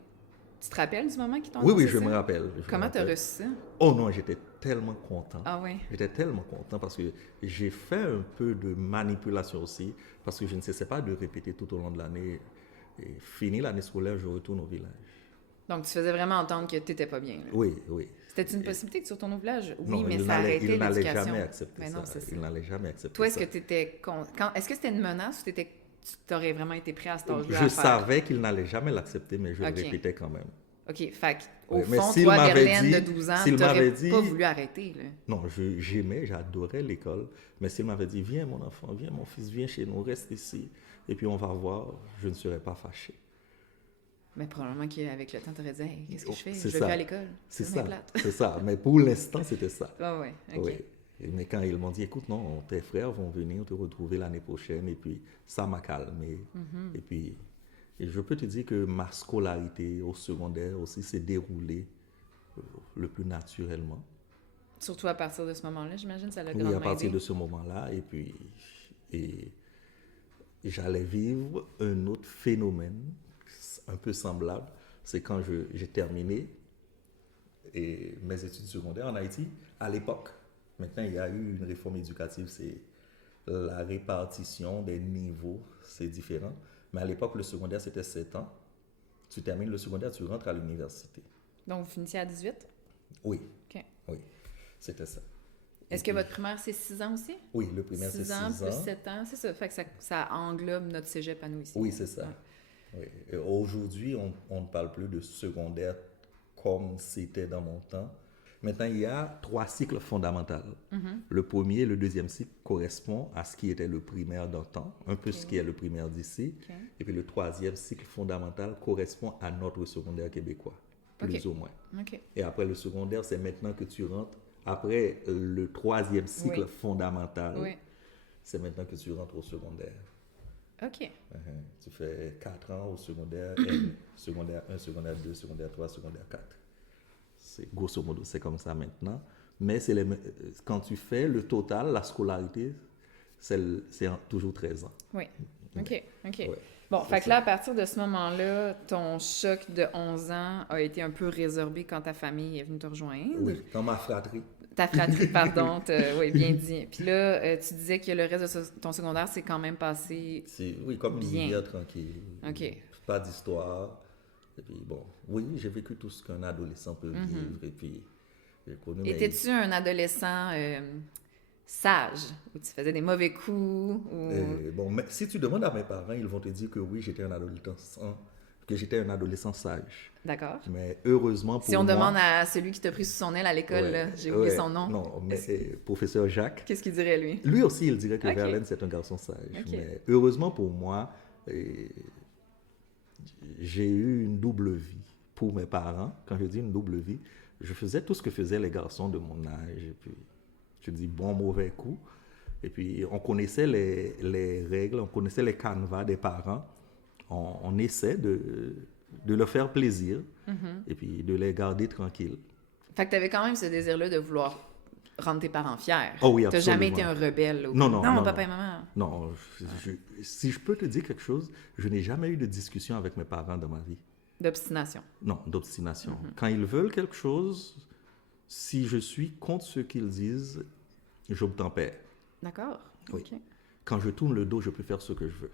tu te rappelles du moment qu'ils t'ont Oui, oui, annoncé je ça? me rappelle. Comment tu as reçu ça? Oh non, j'étais tellement content. Ah oui. J'étais tellement content parce que j'ai fait un peu de manipulation aussi, parce que je ne cessais pas de répéter tout au long de l'année. Et fini l'année scolaire, je retourne au village. Donc, tu faisais vraiment entendre que tu n'étais pas bien. Là. Oui, oui. C'était une possibilité que tu retournes au village? Oui, Non, mais il ça arrêtait il n'allait l'éducation. jamais accepter Mais ça. non, c'est ça. Il n'allait jamais accepter Toi, est-ce ça. que tu étais... Est-ce que c'était une menace ou tu aurais vraiment été prêt à cet âge-là Je à faire? savais qu'il n'allait jamais l'accepter, mais je Ok. le répétais quand même. OK, fait au Oui, mais fond, s'il toi, m'avait Verlaine dit- de 12 ans, s'il tu n'aurais m'avait pas dit- voulu arrêter. Là. Non, j'aimais, j'adorais l'école, mais s'il m'avait dit, viens mon enfant, viens mon fils, viens chez nous, reste ici, et puis on va voir, je ne serais pas fâché. Mais probablement qu'avec le temps, tu aurais dit hey, qu'est-ce que je fais? C'est Je vais ça. plus à l'école. C'est vraiment ça, plate. c'est ça. Mais pour l'instant, c'était ça. Ah ouais, OK. Oui. Mais quand ils m'ont dit, écoute, non, tes frères vont venir te retrouver l'année prochaine, et puis ça m'a calmé. Mm-hmm. Et puis, et je peux te dire que ma scolarité au secondaire aussi s'est déroulée le plus naturellement. Surtout à partir de ce moment-là, j'imagine, ça l'a Oui, grandement à partir aidé. de ce moment-là, et puis j'allais vivre un autre phénomène un peu semblable. C'est quand j'ai terminé mes études secondaires en Haïti, à l'époque. Maintenant, il y a eu une réforme éducative, c'est la répartition des niveaux, c'est différent. Mais à l'époque, le secondaire, c'était 7 ans. Tu termines le secondaire, tu rentres à l'université. Donc, vous finissez à 18? Oui, OK. oui, c'était ça. Est-ce que votre primaire, c'est 6 ans aussi? Oui, le primaire, c'est 6 ans ans. plus 7 ans, c'est ça. Fait que ça englobe notre cégep à nous ici. Oui, c'est ça. Ouais. Oui. Et aujourd'hui, on ne parle plus de secondaire comme c'était dans mon temps. Maintenant, il y a 3 cycles fondamentaux. Le premier, le deuxième cycle correspond à ce qui était le primaire d'antan, un peu ce qui est le primaire d'ici. OK. Et puis le troisième cycle fondamental correspond à notre secondaire québécois, plus OK. ou moins. OK. Et après le secondaire, c'est maintenant que tu rentres. Après le troisième cycle Oui. fondamental, Oui. c'est maintenant que tu rentres au secondaire. OK. Tu fais 4 ans au secondaire, secondaire 1, secondaire 2, secondaire 3, secondaire 4. C'est, grosso modo, c'est comme ça maintenant. Mais quand tu fais le total, la scolarité, c'est toujours 13 ans. Oui. OK. OK. Ouais. Bon, C'est fait que ça. là, à partir de ce moment-là, ton choc de 11 ans a été un peu résorbé quand ta famille est venue te rejoindre. Oui, dans ma fratrie. Ta fratrie, pardon, oui, bien dit. Puis là, tu disais que le reste de ton secondaire s'est quand même passé Oui, comme une bien. rivière tranquille. OK. Pas d'histoire. Et puis bon, oui, j'ai vécu tout ce qu'un adolescent peut vivre. Et puis, j'ai connu Étais-tu un adolescent sage, où tu faisais des mauvais coups? Bon, mais si tu demandes à mes parents, ils vont te dire que oui, j'étais un adolescent sage. D'accord. Mais heureusement pour Si on moi... demande à celui qui t'a pris sous son aile à l'école, là, j'ai oublié son nom. Non, mais professeur Jacques. Qu'est-ce qu'il dirait, lui? Lui aussi, il dirait que Ok. Verlaine, c'est un garçon sage. Ok. Mais heureusement pour moi, j'ai eu une double vie. Pour mes parents, quand je dis une double vie, je faisais tout ce que faisaient les garçons de mon âge. Et puis, je dis bon, mauvais coup. Et puis, on connaissait les règles, on connaissait les canevas des parents. On essaie de leur faire plaisir et puis de les garder tranquilles. Fait que t'avais quand même ce désir-là de vouloir rendre tes parents fiers. Oh oui, T'as absolument. jamais été un rebelle. Non, Papa et maman. Non, si je peux te dire quelque chose, je n'ai jamais eu de discussion avec mes parents dans ma vie. D'obstination. Non, d'obstination. Quand ils veulent quelque chose, si je suis contre ce qu'ils disent, j'obtempère. D'accord. Oui. OK. Quand je tourne le dos, je peux faire ce que je veux.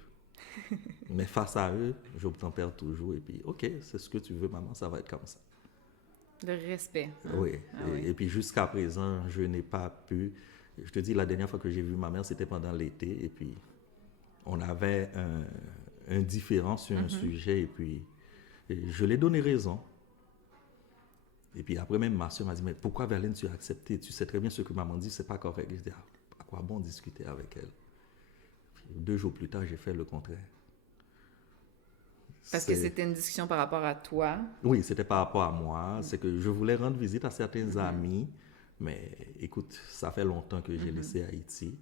Mais face à eux, j'obtempère toujours. Et puis, OK, c'est ce que tu veux, maman, ça va être comme ça. Le respect. Hein? Oui. Ah oui. Et puis, jusqu'à présent, je n'ai pas pu... Je te dis, la dernière fois que j'ai vu ma mère, c'était pendant l'été. Et puis, on avait un différend sur un sujet. Et puis, je lui ai donné raison. Et puis, après, même ma soeur m'a dit, mais pourquoi, Verlaine, tu as accepté? Tu sais très bien ce que maman dit, c'est pas correct. Je dis, à quoi bon discuter avec elle? Puis, 2 jours plus tard, j'ai fait le contraire. Parce que c'était une discussion par rapport à toi. Oui, c'était par rapport à moi. C'est que je voulais rendre visite à certains amis. Mais écoute, ça fait longtemps que j'ai laissé Haïti.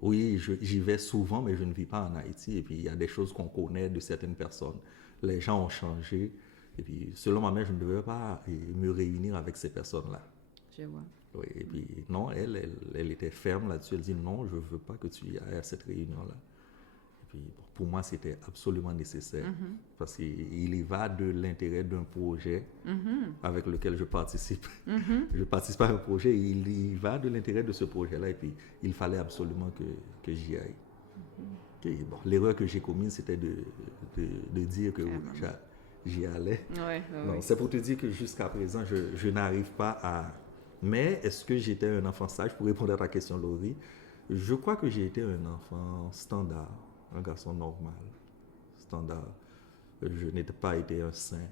Oui, j'y vais souvent, mais je ne vis pas en Haïti. Et puis, il y a des choses qu'on connaît de certaines personnes. Les gens ont changé. Et puis, selon ma mère, je ne devais pas me réunir avec ces personnes-là. Je vois. Oui, et puis, non, elle était ferme là-dessus. Elle dit, non, je ne veux pas que tu y ailles à cette réunion-là. Et puis, bon, pour moi, c'était absolument nécessaire. Parce qu'il y va de l'intérêt d'un projet avec lequel je participe. Je participe à un projet, il y va de l'intérêt de ce projet-là. Et puis, il fallait absolument que j'y aille. Okay, bon, l'erreur que j'ai commise, c'était de dire que j'y allais. Non, c'est pour te dire que jusqu'à présent, je n'arrive pas à... Mais est-ce que j'étais un enfant sage? Pour répondre à ta question, Laurie, je crois que j'ai été un enfant standard, un garçon normal, standard. Je n'étais pas été un saint.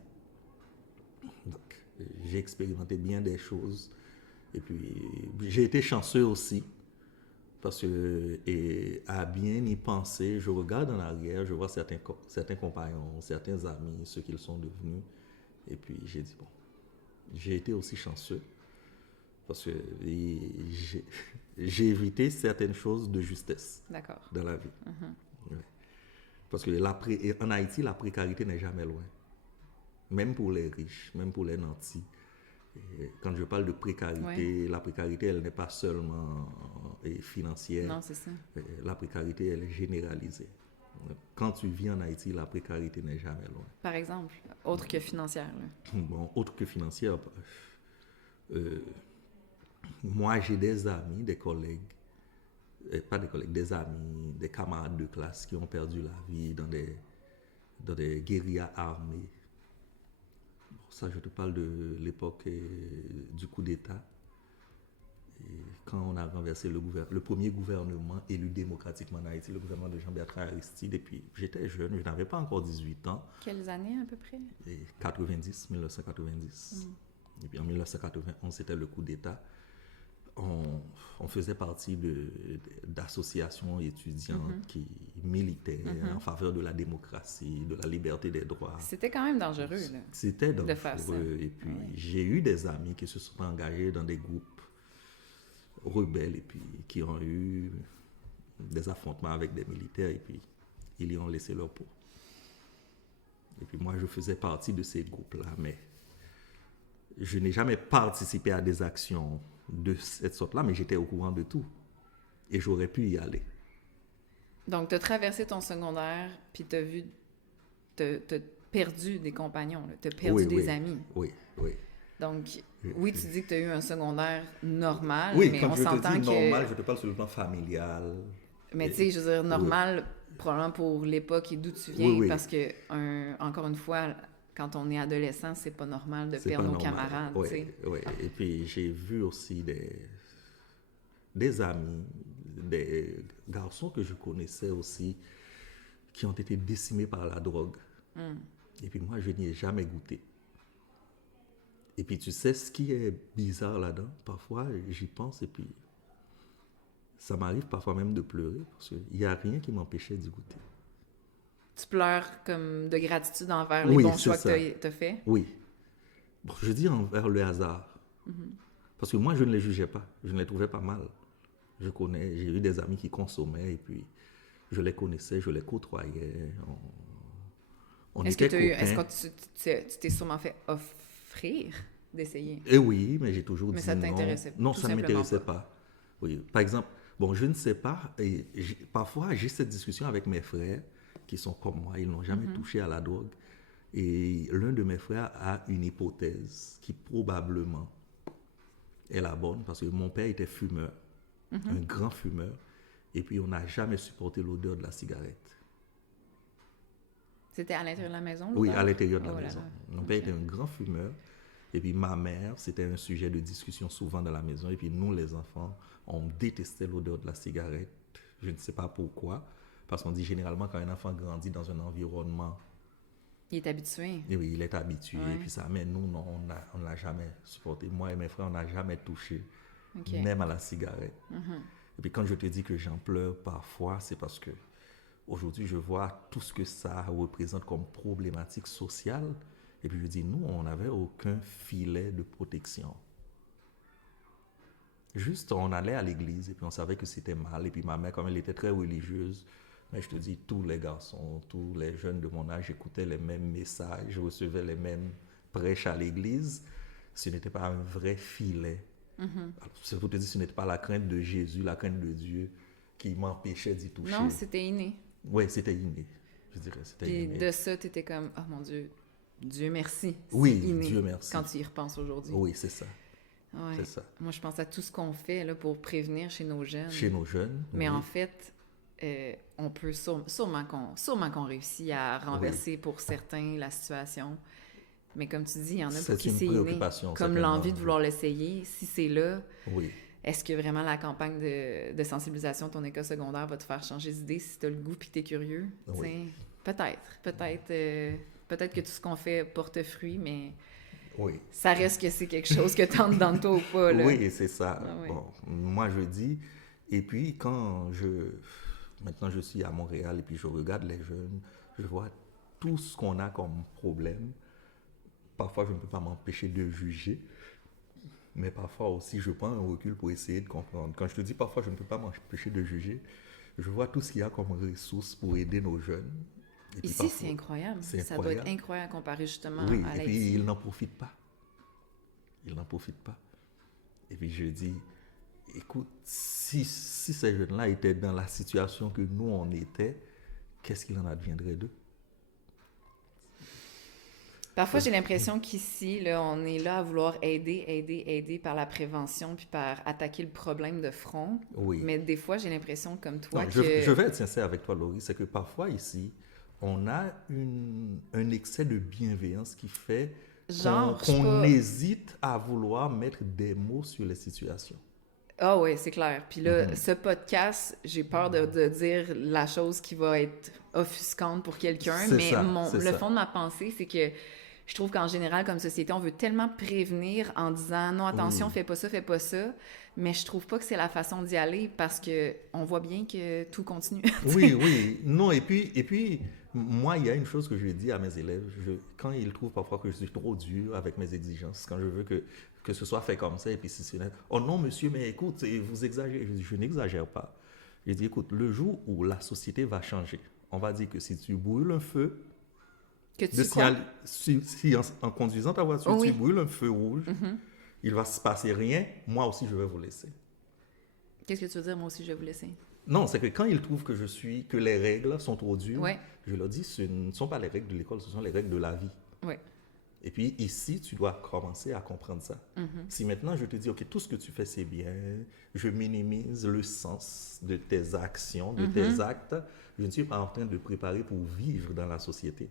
Donc, j'ai expérimenté bien des choses. Et puis, j'ai été chanceux aussi. Parce que, et à bien y penser, je regarde en arrière, je vois certains compagnons, certains amis, ce qu'ils sont devenus. Et puis, j'ai dit, bon, j'ai été aussi chanceux. Parce que j'ai évité certaines choses de justesse dans la vie. Ouais. Parce que en Haïti, la précarité n'est jamais loin. Même pour les riches, même pour les nantis. Et quand je parle de précarité, la précarité, elle n'est pas seulement financière. Non, c'est ça. La précarité, elle est généralisée. Quand tu vis en Haïti, la précarité n'est jamais loin. Par exemple, autre que financière. Là. Bon, autre que financière, moi, j'ai des amis, des collègues, pas des collègues, des amis, des camarades de classe qui ont perdu la vie dans des guérillas armées. Bon, ça, je te parle de l'époque du coup d'État. Et quand on a renversé le premier gouvernement élu démocratiquement en Haïti, le gouvernement de Jean-Bertrand Aristide, et puis j'étais jeune, je n'avais pas encore 18 ans. Quelles années à peu près? 1990. Et puis en 1991, c'était le coup d'État. On faisait partie d'associations étudiantes qui militaient en faveur de la démocratie, de la liberté des droits. C'était quand même dangereux. Là, c'était dangereux. Et puis j'ai eu des amis qui se sont engagés dans des groupes rebelles et puis qui ont eu des affrontements avec des militaires et puis ils y ont laissé leur peau. Et puis moi, je faisais partie de ces groupes-là, mais je n'ai jamais participé à des actions de cette sorte-là, mais j'étais au courant de tout. Et j'aurais pu y aller. Donc, tu as traversé ton secondaire, puis tu as vu, tu as perdu des compagnons, tu as perdu des amis. Oui. Donc, Oui, tu dis que tu as eu un secondaire normal, Oui, mais quand on je te s'entend dis que... normal, je te parle sur le plan familial. Mais tu sais, je veux dire, Oui, normal, probablement pour l'époque et d'où tu oui, viens, oui, parce que, encore une fois, quand on est adolescent, c'est pas normal de c'est perdre pas nos normal. camarades, tu Oui, sais. oui. Et puis j'ai vu aussi des amis, des garçons que je connaissais aussi, qui ont été décimés par la drogue. Et puis moi, je n'y ai jamais goûté. Et puis tu sais, ce qui est bizarre là-dedans, parfois j'y pense et puis ça m'arrive parfois même de pleurer parce qu'il n'y a rien qui m'empêchait d'y goûter. Tu pleures comme de gratitude envers les Oui, bons c'est choix ça. que tu as faits. Oui. Bon, je dis envers le hasard. Parce que moi, je ne les jugeais pas. Je ne les trouvais pas mal. J'ai eu des amis qui consommaient et puis je les connaissais, je les côtoyais. On Est-ce que était est-ce copains. que tu t'es sûrement fait offrir d'essayer? Et oui, mais j'ai toujours Mais dit ça non. t'intéressait Non, tout ça ne simplement m'intéressait pas. pas. Oui. Par exemple, bon, je ne sais pas. Et parfois, j'ai cette discussion avec mes frères qui sont comme moi. Ils n'ont jamais touché à la drogue. Et l'un de mes frères a une hypothèse qui probablement est la bonne parce que mon père était fumeur, un grand fumeur. Et puis, on n'a jamais supporté l'odeur de la cigarette. C'était à l'intérieur de la maison, Oui, l'odeur? à l'intérieur de la Oh là maison. là. Mon père Ok. était un grand fumeur. Et puis ma mère, c'était un sujet de discussion souvent dans la maison. Et puis nous, les enfants, on détestait l'odeur de la cigarette. Je ne sais pas pourquoi. Parce qu'on dit généralement quand un enfant grandit dans un environnement, Il est habitué. et oui, il est habitué. Ouais. Et puis ça, mais nous, non, on l'a jamais supporté. Moi et mes frères, on n'a jamais touché, OK. même à la cigarette. Et puis quand je te dis que j'en pleure parfois, c'est parce que aujourd'hui, je vois tout ce que ça représente comme problématique sociale. Et puis je dis, nous, on n'avait aucun filet de protection. Juste, on allait à l'église et puis on savait que c'était mal. Et puis ma mère, comme elle était très religieuse, mais je te dis, tous les garçons, tous les jeunes de mon âge écoutaient les mêmes messages, recevaient les mêmes prêches à l'église. Ce n'était pas un vrai filet. Alors, c'est pour te dire, ce n'était pas la crainte de Jésus, la crainte de Dieu qui m'empêchait d'y toucher. Non, c'était inné. Oui, c'était inné. Je dirais, c'était Puis inné. de ça, t'étais comme, oh mon Dieu, Dieu merci. Oui, C'est inné Dieu merci. quand tu y repenses aujourd'hui. Oui, c'est ça. Ouais. C'est ça. Moi, je pense à tout ce qu'on fait là, pour prévenir chez nos jeunes. Chez nos jeunes. Mais oui. en fait, on peut sûrement qu'on réussit à renverser pour certains la situation. Mais comme tu dis, il y en a pour C'est qui une c'est inné. préoccupation, Comme certainement. l'envie de vouloir l'essayer. Si c'est là, Oui. est-ce que vraiment la campagne de sensibilisation de ton école secondaire va te faire changer d'idée si tu as le goût et que tu es curieux? Oui. Peut-être. Peut-être que tout ce qu'on fait porte fruit, mais Oui. ça reste que c'est quelque chose que tu entres dans le toi ou pas. Là. Oui, c'est ça. Ah oui. Bon, moi, je dis, et puis maintenant je suis à Montréal et puis je regarde les jeunes, je vois tout ce qu'on a comme problème. Parfois, je ne peux pas m'empêcher de juger, mais parfois aussi, je prends un recul pour essayer de comprendre. Quand je te dis parfois, je ne peux pas m'empêcher de juger, je vois tout ce qu'il y a comme ressources pour aider nos jeunes. Et puis Ici, parfois- c'est incroyable. c'est Ça doit être incroyable. incroyable comparé justement Oui, à et puis l'Haïti. ils n'en profitent pas. Ils n'en profitent pas. Et puis je dis, écoute, si ces jeunes-là étaient dans la situation que nous, on était, qu'est-ce qu'il en adviendrait d'eux? Parfois, j'ai l'impression qu'ici, là, on est là à vouloir aider par la prévention puis par attaquer le problème de front. Oui. Mais des fois, j'ai l'impression, comme toi, Non, que... je vais être sincère avec toi, Laurie, c'est que parfois ici, on a un excès de bienveillance qui fait Genre, je sais qu'on pas- hésite à vouloir mettre des mots sur les situations. Ah oui, c'est clair. Puis là, Mm-hmm. ce podcast, j'ai peur de dire la chose qui va être offusquante pour quelqu'un, C'est mais ça, le c'est ça. fond de ma pensée, c'est que je trouve qu'en général, comme société, on veut tellement prévenir en disant non, attention, fais pas ça, mais je trouve pas que c'est la façon d'y aller parce que on voit bien que tout continue. Oui, oui. Non, et puis, moi, il y a une chose que je dis à mes élèves. Quand ils trouvent parfois que je suis trop dur avec mes exigences, quand je veux que ce soit fait comme ça, et puis si c'est... Oh non, monsieur, mais écoute, vous exagérez. Je n'exagère pas. Je dis, écoute, le jour où la société va changer, on va dire que si tu brûles un feu, Que tu de sais quoi? signal, si en conduisant ta voiture, Oh oui. tu brûles un feu rouge, il va se passer rien, moi aussi, je vais vous laisser. Qu'est-ce que tu veux dire? Moi aussi, je vais vous laisser. Non, c'est que quand ils trouvent que les règles sont trop dures, Ouais. je leur dis, ce ne sont pas les règles de l'école, ce sont les règles de la vie. Ouais. Et puis ici, tu dois commencer à comprendre ça. Si maintenant je te dis, OK, tout ce que tu fais, c'est bien, je minimise le sens de tes actions, de tes actes, je ne suis pas en train de préparer pour vivre dans la société.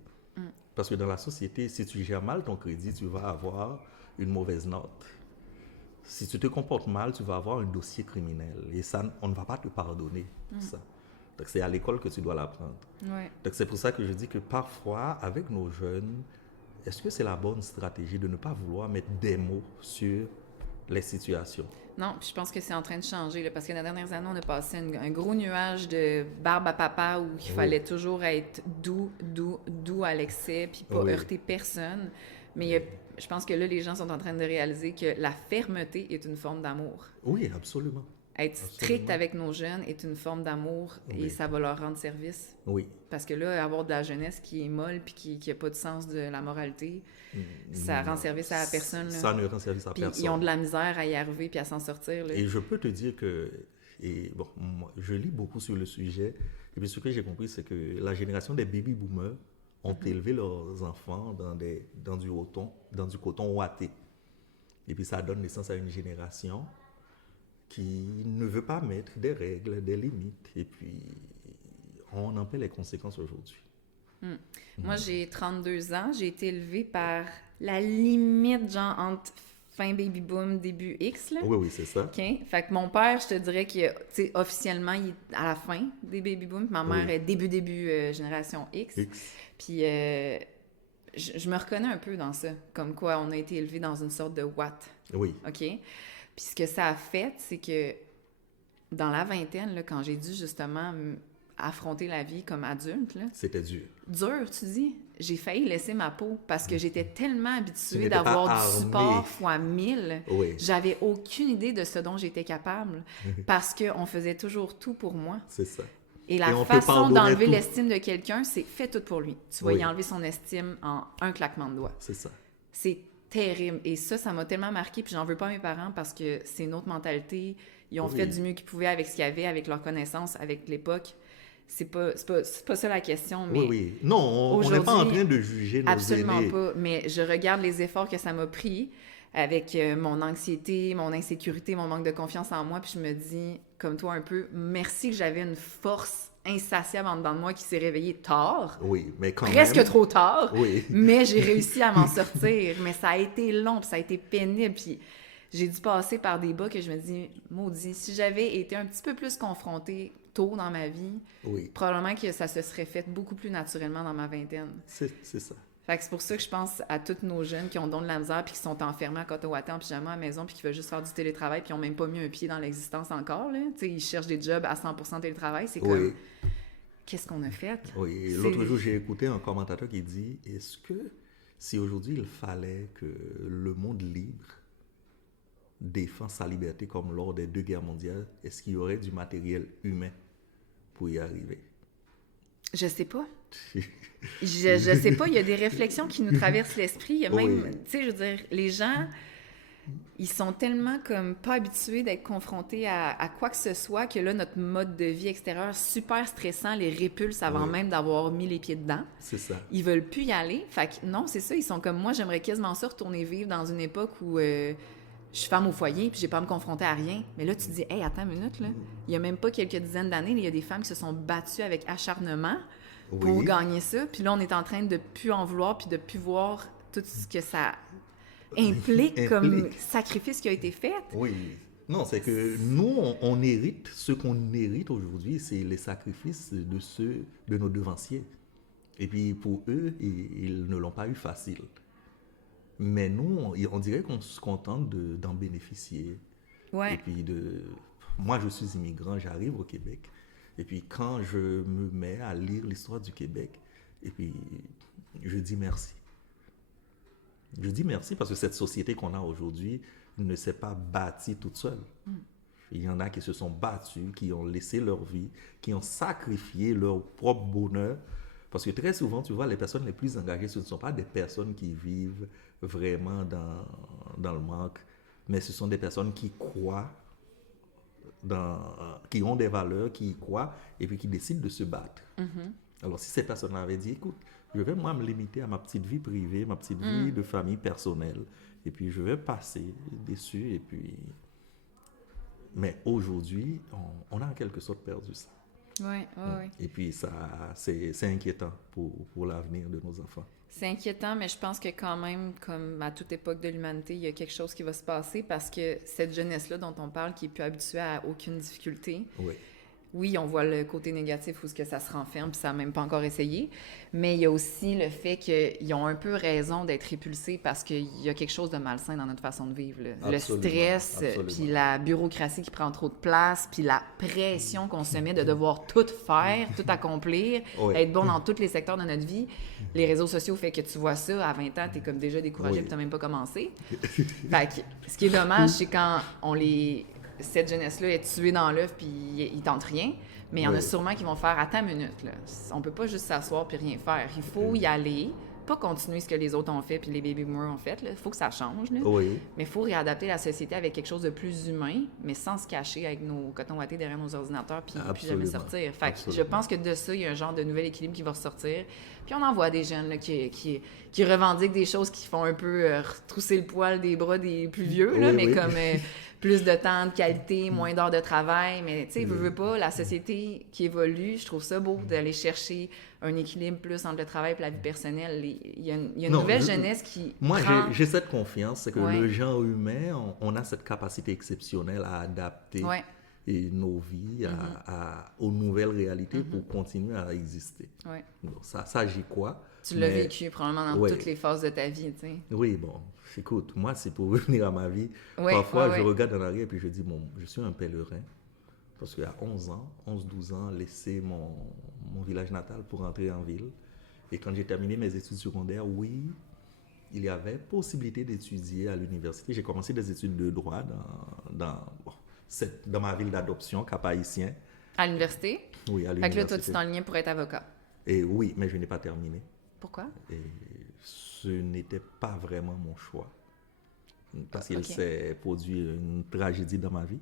Parce que dans la société, si tu gères mal ton crédit, tu vas avoir une mauvaise note. Si tu te comportes mal, tu vas avoir un dossier criminel. Et ça, on ne va pas te pardonner ça. Donc c'est à l'école que tu dois l'apprendre. Ouais. Donc c'est pour ça que je dis que parfois, avec nos jeunes, est-ce que c'est la bonne stratégie de ne pas vouloir mettre des mots sur les situations? Non, puis je pense que c'est en train de changer, là, parce que dans les dernières années, on a passé un gros nuage de barbe à papa où il fallait toujours être doux à l'excès, puis pas heurter personne. Mais je pense que là, les gens sont en train de réaliser que la fermeté est une forme d'amour. Oui, absolument. Être strict avec nos jeunes est une forme d'amour et ça va leur rendre service. Oui. Parce que là, avoir de la jeunesse qui est molle puis qui n'a pas de sens de la moralité, ça rend service à la personne. Là. Ça ne rend service à puis personne. Ils ont de la misère à y arriver puis à s'en sortir. Là. Et je peux te dire que, moi, je lis beaucoup sur le sujet, et puis ce que j'ai compris, c'est que la génération des baby-boomers ont élevé leurs enfants dans du coton ouaté. Et puis ça donne naissance à une génération qui ne veut pas mettre des règles, des limites. Et puis, on en paie les conséquences aujourd'hui. Moi, j'ai 32 ans. J'ai été élevée par la limite, genre, entre fin baby-boom, début X. Là. Oui, c'est ça. Okay? Fait que mon père, je te dirais que, officiellement, il est à la fin des baby-boom. Ma mère est début génération X. Puis, je me reconnais un peu dans ça. Comme quoi, on a été élevés dans une sorte de Watt. Oui. OK? Puis ce que ça a fait, c'est que dans la vingtaine, là, quand j'ai dû justement affronter la vie comme adulte... Là, c'était dur. Dur, tu dis? J'ai failli laisser ma peau parce que j'étais tellement habituée d'avoir du support fois 1000. Oui. J'avais aucune idée de ce dont j'étais capable parce qu'on faisait toujours tout pour moi. C'est ça. Et la façon d'enlever l'estime de quelqu'un, c'est fais tout pour lui. Tu vas y enlever son estime en un claquement de doigts. C'est ça. C'est terrible. Et ça m'a tellement marqué. Puis j'en veux pas à mes parents parce que c'est une autre mentalité. Ils ont fait du mieux qu'ils pouvaient avec ce qu'il y avait, avec leurs connaissances, avec l'époque. C'est pas ça la question. Mais oui. Non, on n'est pas en train de juger nos absolument aînés. pas. Mais je regarde les efforts que ça m'a pris avec mon anxiété, mon insécurité, mon manque de confiance en moi. Puis je me dis, comme toi un peu, merci que j'avais une force insatiable en dedans de moi qui s'est réveillée tard. Oui, mais quand presque même... trop tard. Oui. Mais j'ai réussi à m'en sortir. Mais ça a été long, puis ça a été pénible. Puis j'ai dû passer par des bas que je me dis, maudit, si j'avais été un petit peu plus confrontée tôt dans ma vie, probablement que ça se serait fait beaucoup plus naturellement dans ma vingtaine. C'est ça. Fait que c'est pour ça que je pense à tous nos jeunes qui ont don de la misère puis qui sont enfermés à Cotahuaté en pyjama à la maison puis qui veulent juste faire du télétravail puis qui n'ont même pas mis un pied dans l'existence encore. Là. Ils cherchent des jobs à 100% télétravail. C'est comme, qu'est-ce qu'on a fait? Oui, l'autre jour, j'ai écouté un commentateur qui dit, est-ce que si aujourd'hui il fallait que le monde libre défend sa liberté comme lors des 2 guerres mondiales, est-ce qu'il y aurait du matériel humain pour y arriver? Je sais pas. Je sais pas, il y a des réflexions qui nous traversent l'esprit. Il y a même, tu sais, je veux dire, les gens, ils sont tellement comme pas habitués d'être confrontés à quoi que ce soit que là, notre mode de vie extérieur super stressant les répulse avant même d'avoir mis les pieds dedans. C'est ça. Ils veulent plus y aller. Fait que non, c'est ça, ils sont comme moi, j'aimerais quasiment ça retourner vivre dans une époque où je suis femme au foyer puis j'ai pas à me confronter à rien. Mais là, tu te dis, hey, attends une minute, là. Il y a même pas quelques dizaines d'années, il y a des femmes qui se sont battues avec acharnement pour gagner ça. Puis là, on est en train de plus en vouloir puis de plus voir tout ce que ça implique comme sacrifice qui a été fait. Oui. Non, c'est que nous, on hérite, ce qu'on hérite aujourd'hui, c'est les sacrifices de nos devanciers. Et puis pour eux, ils ne l'ont pas eu facile. Mais nous, on dirait qu'on se contente d'en bénéficier. Ouais. Et puis moi, je suis immigrant, j'arrive au Québec. Et puis quand je me mets à lire l'histoire du Québec, et puis je dis merci. Je dis merci parce que cette société qu'on a aujourd'hui ne s'est pas bâtie toute seule. Il y en a qui se sont battus, qui ont laissé leur vie, qui ont sacrifié leur propre bonheur. Parce que très souvent, tu vois, les personnes les plus engagées, ce ne sont pas des personnes qui vivent vraiment dans le manque, mais ce sont des personnes qui croient, qui ont des valeurs, qui y croient, et puis qui décident de se battre. Alors, si cette personne avait dit, écoute, je vais moi me limiter à ma petite vie privée, ma petite vie de famille personnelle, et puis je vais passer dessus, et puis... Mais aujourd'hui, on a en quelque sorte perdu ça. Oui. Et puis, ça, c'est inquiétant pour l'avenir de nos enfants. C'est inquiétant, mais je pense que quand même, comme à toute époque de l'humanité, il y a quelque chose qui va se passer parce que cette jeunesse-là dont on parle, qui n'est plus habituée à aucune difficulté, oui, on voit le côté négatif où ce que ça se renferme, puis ça n'a même pas encore essayé, mais il y a aussi le fait qu'ils ont un peu raison d'être répulsés parce qu'il y a quelque chose de malsain dans notre façon de vivre. Là. Le stress, puis la bureaucratie qui prend trop de place, puis la pression qu'on se met de devoir tout faire, tout accomplir, être bon dans tous les secteurs de notre vie. Les réseaux sociaux fait que tu vois ça, à 20 ans, tu es comme déjà découragé, puis tu n'as même pas commencé. Fait que, ce qui est dommage, c'est quand cette jeunesse-là est tuée dans l'œuf puis ils tentent rien, mais il y en a sûrement qui vont faire « Attends une minute, là. On peut pas juste s'asseoir puis rien faire. Il faut y aller, pas continuer ce que les autres ont fait puis les baby boomers ont fait. Il faut que ça change. Là. Mais il faut réadapter la société avec quelque chose de plus humain, mais sans se cacher avec nos cotons wattés derrière nos ordinateurs puis jamais sortir. Fait que je pense que de ça, il y a un genre de nouvel équilibre qui va ressortir. Puis on en voit des jeunes là, qui revendiquent des choses qui font un peu retrousser le poil des bras des plus vieux, là, mais comme... plus de temps de qualité, moins d'heures de travail, mais tu sais, veux pas, la société qui évolue, je trouve ça beau d'aller chercher un équilibre plus entre le travail et la vie personnelle. Il y a une nouvelle jeunesse qui Moi, j'ai cette confiance, c'est que le genre humain, on a cette capacité exceptionnelle à adapter nos vies aux nouvelles réalités pour continuer à exister. Donc, ça j'y crois. Tu l'as vécu probablement dans toutes les phases de ta vie, tu sais. Oui, bon, écoute, moi, c'est pour revenir à ma vie. Parfois, je regarde en arrière et je dis, bon, je suis un pèlerin. Parce qu'à 11-12 ans, laisser mon village natal pour rentrer en ville. Et quand j'ai terminé mes études secondaires, oui, il y avait possibilité d'étudier à l'université. J'ai commencé des études de droit dans ma ville d'adoption, Cap-Haïtien. À l'université? Oui, à l'université. Fait que là, toi, tu t'enlignais pour être avocat? Et oui, mais je n'ai pas terminé. Pourquoi? Et ce n'était pas vraiment mon choix. Parce qu'il s'est produit une tragédie dans ma vie.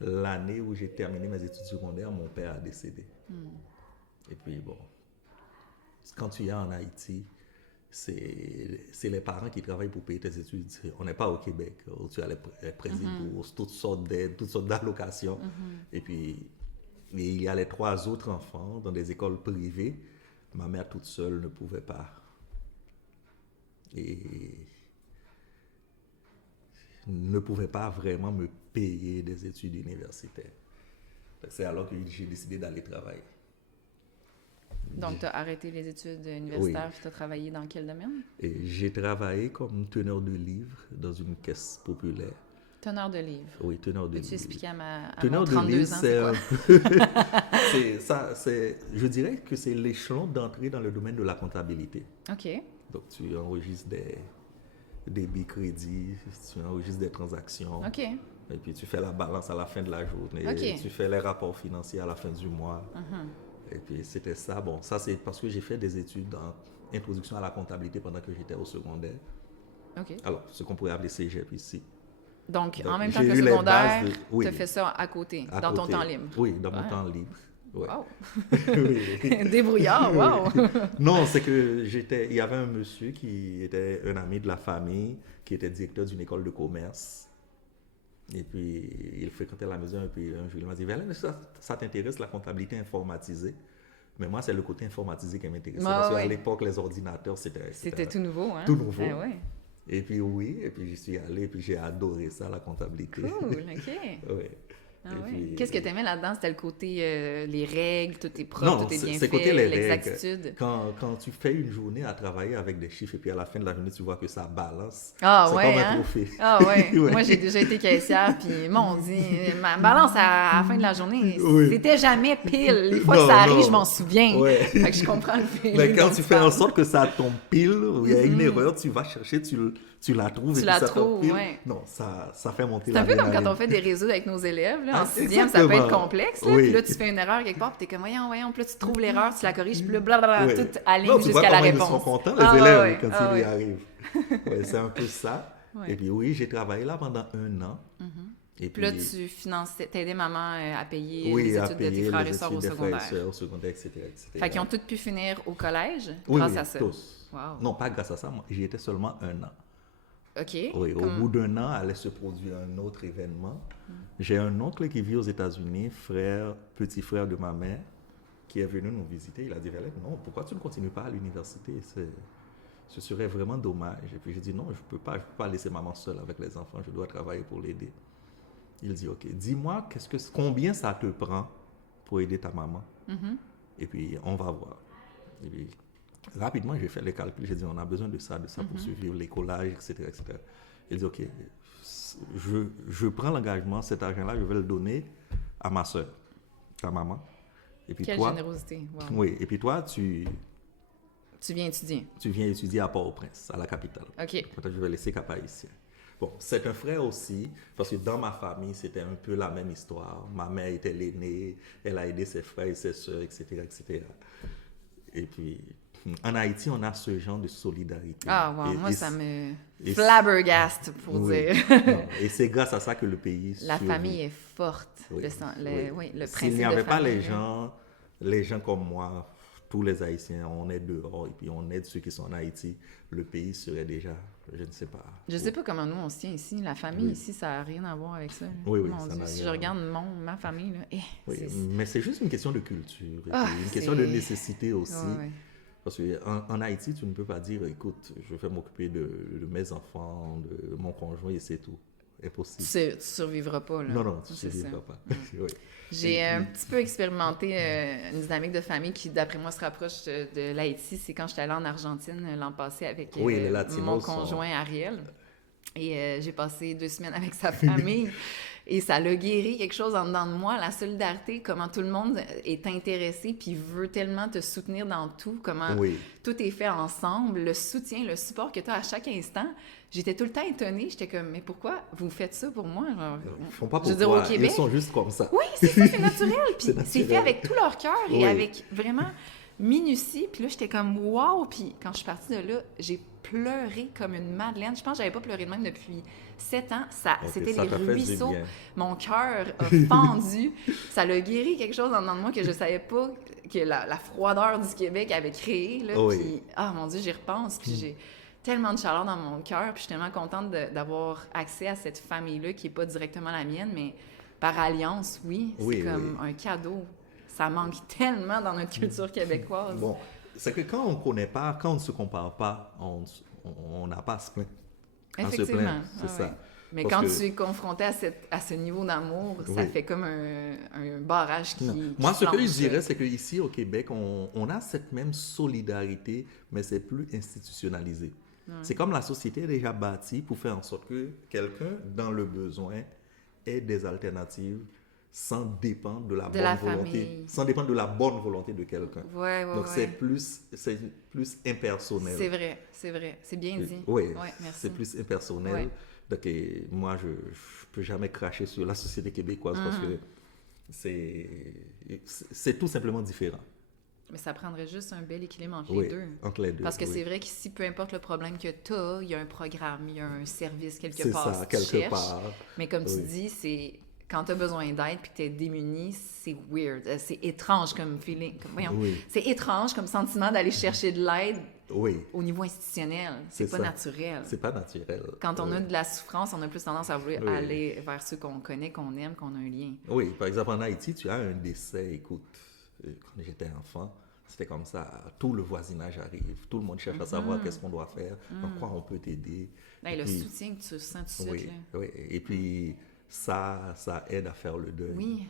L'année où j'ai terminé mes études secondaires, mon père a décédé. Et puis, bon, quand tu es en Haïti, c'est les parents qui travaillent pour payer tes études. On n'est pas au Québec, où tu as les présidents, toutes sortes d'aides, toutes sortes d'allocations. Et puis, il y a les 3 autres enfants dans des écoles privées. Ma mère toute seule ne pouvait pas. Et ne pouvait pas vraiment me payer des études universitaires. C'est alors que j'ai décidé d'aller travailler. Donc, tu as arrêté les études universitaires et tu as travaillé dans quel domaine? Et j'ai travaillé comme teneur de livres dans une caisse populaire. Teneur de livres? Oui, teneur de livres. Peux-tu expliquer à mon 32 ans, c'est quoi? Je dirais que c'est l'échelon d'entrée dans le domaine de la comptabilité. OK. Donc, tu enregistres des bicrédits, tu enregistres des transactions. OK. Et puis, tu fais la balance à la fin de la journée. Okay. Tu fais les rapports financiers à la fin du mois. Et puis, c'était ça. Bon, ça, c'est parce que j'ai fait des études en introduction à la comptabilité pendant que j'étais au secondaire. OK. Alors, ce qu'on pourrait appeler cégep ici. Donc en même temps que le secondaire, tu as fait ça à côté, ton temps libre. Oui, dans mon temps libre. Ouais. Wow! Débrouillard, wow! Non, c'est que il y avait un monsieur qui était un ami de la famille, qui était directeur d'une école de commerce. Et puis, il fréquentait la maison, et puis un jour, il m'a dit, Verlaine, ça t'intéresse, la comptabilité informatisée? Mais moi, c'est le côté informatisé qui m'intéressait. Parce qu'à l'époque, les ordinateurs, c'était tout nouveau, hein? Tout nouveau. Ah, ouais. Et puis et puis j'y suis allé, et puis j'ai adoré ça, la comptabilité. Cool, OK. Oui. Ah oui. Qu'est-ce que tu aimais là-dedans? C'était le côté les règles, tout est propre, non, tout est bien fait, fait, les l'exactitude. Quand tu fais une journée à travailler avec des chiffres et puis à la fin de la journée, tu vois que ça balance. Ah, c'est comme un trophée. Ah ouais. Moi, j'ai déjà été caissière, puis on dit, ma balance à la fin de la journée, c'était jamais pile. Les fois que ça arrive, je m'en souviens. Fait que je comprends le feeling. Mais quand tu fais en sorte que ça tombe pile, il y a une erreur, tu vas chercher, tu la trouves, tu la trouves, non, ça fait monter la. C'est un peu comme quand on fait des réseaux avec nos élèves, là, en 6e, ça peut être complexe, là, puis là, tu fais une erreur quelque part, puis t'es comme, voyons, puis là, tu trouves l'erreur, tu la corriges, puis là, blablabla, tout aligne jusqu'à la réponse. Ils sont contents, les élèves, quand ils y arrivent. C'est un peu ça. Et puis oui, j'ai travaillé là pendant 1 an. Et Puis là, tu finançais, t'aidais maman à payer oui, les à études de tes payer frères les et sœurs études au des frères et secondaire. sœurs au secondaire, etc., etc. Fait qu'ils ont tous pu finir au collège Oui, grâce oui, à ça. tous. Wow. Non, pas grâce à ça, moi, j'y étais seulement 1 an. OK. Oui, au bout d'1 an, allait se produire un autre événement. J'ai un oncle qui vit aux États-Unis, petit frère de ma mère, qui est venu nous visiter. Il a dit, Violette, non, pourquoi tu ne continues pas à l'université? Ce serait vraiment dommage. Et puis j'ai dit, non, je peux pas laisser maman seule avec les enfants, je dois travailler pour l'aider. Il dit, OK, dis-moi, combien ça te prend pour aider ta maman? Et puis, on va voir. Et puis, rapidement, j'ai fait les calculs, j'ai dit, on a besoin de ça pour suivre l'écolage, etc., etc. Il dit, OK, je prends l'engagement, cet argent-là, je vais le donner à ma soeur, ta maman. Et puis Quelle toi, générosité. Wow. oui, et puis toi, tu viens étudier. Tu viens étudier à Port-au-Prince, à la capitale. OK. Peut-être je vais laisser Cap Haïtien. Bon, c'est un frère aussi, parce que dans ma famille, c'était un peu la même histoire. Ma mère était l'aînée, elle a aidé ses frères et ses sœurs, etc., etc. Et puis, en Haïti, on a ce genre de solidarité. Ah, wow, moi, ça me et- flabbergaste, pour oui. dire. Non, et c'est grâce à ça que le pays La survit. famille est forte. Oui. Le principe S'il n'y avait de pas famille, les gens comme moi, tous les Haïtiens, on est dehors et puis on aide ceux qui sont en Haïti, le pays serait déjà, je ne sais pas. Je sais pas comment nous on se tient ici. La famille ici, ça n'a rien à voir avec ça. Là. Oui, oui, Mon ça Dieu, n'a si rien je à regarde ma famille, là, Oui, mais c'est juste une question de culture, et Ah, puis une question de nécessité aussi. Ouais. Parce qu'en Haïti, tu ne peux pas dire, écoute, je vais m'occuper de mes enfants, de mon conjoint et c'est tout. Impossible. Tu survivras pas, là. Non, tu ne C'est survivras ça. pas. Oui. J'ai un petit peu expérimenté une dynamique de famille qui, d'après moi, se rapproche de l'Haïti. C'est quand j'étais allée en Argentine l'an passé avec les Latinos mon conjoint Ariel. Et j'ai passé 2 semaines avec sa famille. Et ça l'a guéri quelque chose en dedans de moi, la solidarité, comment tout le monde est intéressé puis veut tellement te soutenir dans tout, comment tout est fait ensemble, le soutien, le support que tu as à chaque instant. J'étais tout le temps étonnée, j'étais comme, mais pourquoi vous faites ça pour moi? Genre, Ils ne font pas pour je veux dire, toi, au Québec, ils sont juste comme ça. Oui, c'est ça, c'est naturel. Puis C'est c'est fait avec tout leur cœur et Oui. avec vraiment minutie. Puis là, j'étais comme, wow! Puis quand je suis partie de là, j'ai pleuré comme une madeleine. Je pense que j'avais pas pleuré de même depuis 7 ans. C'était ça des t'a fait du ruisseaux. bien. Mon cœur a fendu. Ça l'a guéri quelque chose en dedans de moi que je savais pas que la froideur du Québec avait créé. Là. Oui. Puis, mon Dieu, j'y repense. Puis j'ai tellement de chaleur dans mon cœur. Puis je suis tellement contente d'avoir accès à cette famille-là qui est pas directement la mienne, mais par alliance, oui. C'est comme un cadeau. Ça manque tellement dans notre culture québécoise. Bon, c'est que quand on ne connaît pas, quand on ne se compare pas, on n'a pas à se plaindre. Effectivement. C'est ça. Ouais. Mais Parce quand que... tu es confronté à ce niveau d'amour, ça fait comme un barrage qui Moi, ce que je flanche. dirais, c'est qu'ici, au Québec, on a cette même solidarité, mais c'est plus institutionnalisé. C'est comme la société est déjà bâtie pour faire en sorte que quelqu'un, dans le besoin, ait des alternatives sans dépendre de la bonne volonté. Sans dépendre de la bonne volonté de quelqu'un. Donc, c'est plus impersonnel. C'est vrai. C'est bien dit. Oui, merci. c'est plus impersonnel. Ouais. Donc, moi, je ne peux jamais cracher sur la société québécoise parce que c'est tout simplement différent. Mais ça prendrait juste un bel équilibre entre les deux. Parce que c'est vrai qu'ici, peu importe le problème que tu as, il y a un programme, il y a un service quelque c'est part. Ça, quelque part. Mais comme tu dis, c'est quand tu as besoin d'aide puis que tu es démuni, c'est weird. C'est étrange comme feeling. C'est étrange comme sentiment d'aller chercher de l'aide au niveau institutionnel. C'est pas naturel. C'est pas naturel. Quand on a de la souffrance, on a plus tendance à vouloir aller vers ceux qu'on connaît, qu'on aime, qu'on a un lien. Oui, par exemple, en Haïti, tu as un décès, écoute, quand j'étais enfant, c'était comme ça, tout le voisinage arrive, tout le monde cherche à savoir qu'est-ce qu'on doit faire, en quoi on peut t'aider. Le soutien que tu sens tout de suite. Oui, et puis ça aide à faire le deuil. Oui,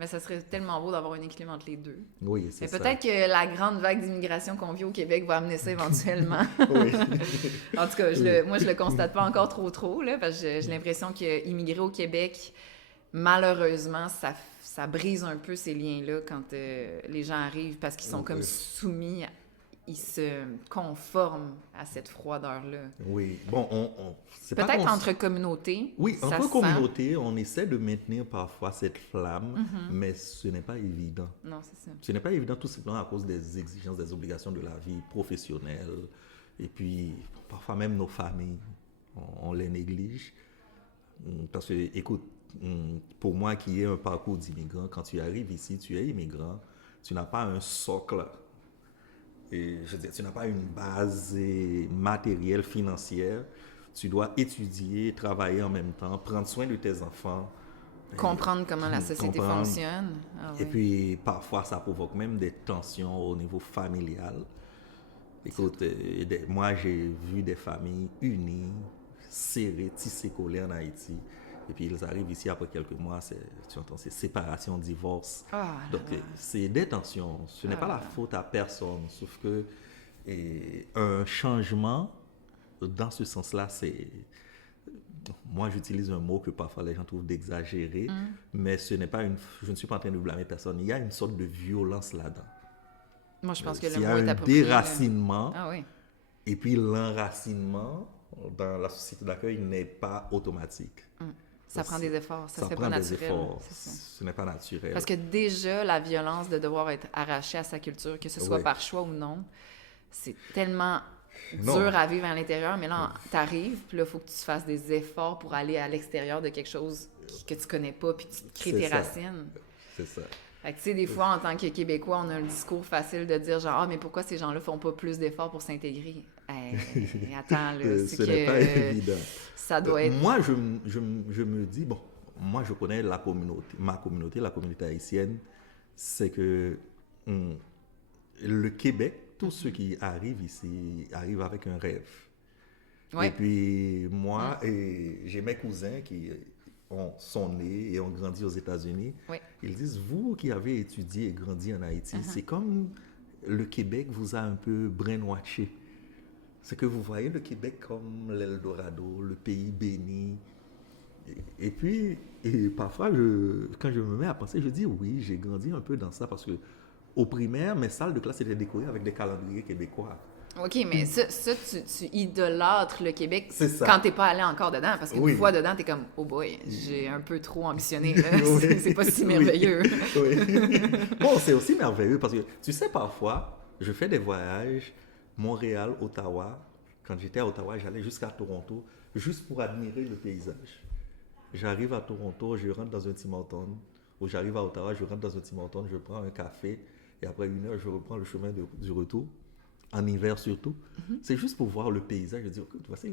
mais ça serait tellement beau d'avoir un équilibre entre les deux. Oui, c'est ça. Mais peut-être que la grande vague d'immigration qu'on vit au Québec va amener ça éventuellement. En tout cas, moi, je le constate pas encore trop, là, parce que j'ai l'impression qu'immigrer au Québec, malheureusement, ça brise un peu ces liens-là quand les gens arrivent parce qu'ils sont comme soumis, ils se conforment à cette froideur-là. Oui, bon, c'est pas peut-être entre communautés. Oui, entre communautés, on essaie de maintenir parfois cette flamme, mais ce n'est pas évident. Non, c'est ça. Ce n'est pas évident tout simplement à cause des exigences, des obligations de la vie professionnelle, et puis parfois même nos familles, on les néglige. Parce que, écoute, pour moi qui ai un parcours d'immigrant, quand tu arrives ici, tu es immigrant, tu n'as pas un socle. Et je veux dire, tu n'as pas une base matérielle, financière. Tu dois étudier, travailler en même temps, prendre soin de tes enfants. Comprendre comment la société fonctionne. Ah, et puis, parfois, ça provoque même des tensions au niveau familial. Écoute, moi, j'ai vu des familles unies, serrées, tissées, collées en Haïti. Et puis, ils arrivent ici après quelques mois, tu entends, c'est séparation, divorce. Donc, c'est des tensions. Ce n'est pas la faute à personne, sauf que un changement, dans ce sens-là, c'est... Moi, j'utilise un mot que parfois les gens trouvent d'exagéré, mais ce n'est pas je ne suis pas en train de blâmer personne. Il y a une sorte de violence là-dedans. Moi, je pense que le mot est approprié. Il y a un déracinement, oui. Et puis l'enracinement dans la société d'accueil n'est pas automatique. Ça prend des efforts, ça se fait pas naturel. Ce n'est pas naturel. Parce que déjà, la violence de devoir être arraché à sa culture, que ce soit par choix ou non, c'est tellement dur à vivre à l'intérieur, mais là, t'arrives, puis là, il faut que tu fasses des efforts pour aller à l'extérieur de quelque chose que tu connais pas, puis tu te crées tes racines. C'est ça. Fait que, tu sais, des fois, en tant que Québécois, on a un discours facile de dire genre, mais pourquoi ces gens-là font pas plus d'efforts pour s'intégrer? Attends, là, ce n'est pas évident. Ça doit être... Moi, je me dis, bon, moi, je connais ma communauté, la communauté haïtienne, c'est que le Québec, tous ceux qui arrivent ici, arrivent avec un rêve. Ouais. Et puis, moi, j'ai mes cousins qui sont nés et ont grandi aux États-Unis. Ouais. Ils disent, vous qui avez étudié et grandi en Haïti, c'est comme le Québec vous a un peu brainwashé. C'est que vous voyez le Québec comme l'Eldorado, le pays béni. Et puis, parfois, quand je me mets à penser, je dis oui, j'ai grandi un peu dans ça parce que au primaire, mes salles de classe étaient décorées avec des calendriers québécois. OK, mais ça tu idolâtres le Québec quand t'es pas allé encore dedans. Parce qu'une fois dedans, t'es comme, oh boy, j'ai un peu trop ambitionné. Là. C'est pas si merveilleux. Bon, c'est aussi merveilleux parce que, tu sais, parfois, je fais des voyages, Montréal, Ottawa. Quand j'étais à Ottawa, j'allais jusqu'à Toronto, juste pour admirer le paysage. J'arrive à Toronto, je rentre dans un Tim Hortons, ou j'arrive à Ottawa, je rentre dans un Tim Hortons, je prends un café, et après 1 heure, je reprends le chemin du retour. En hiver surtout, c'est juste pour voir le paysage. Je dis, écoute, voici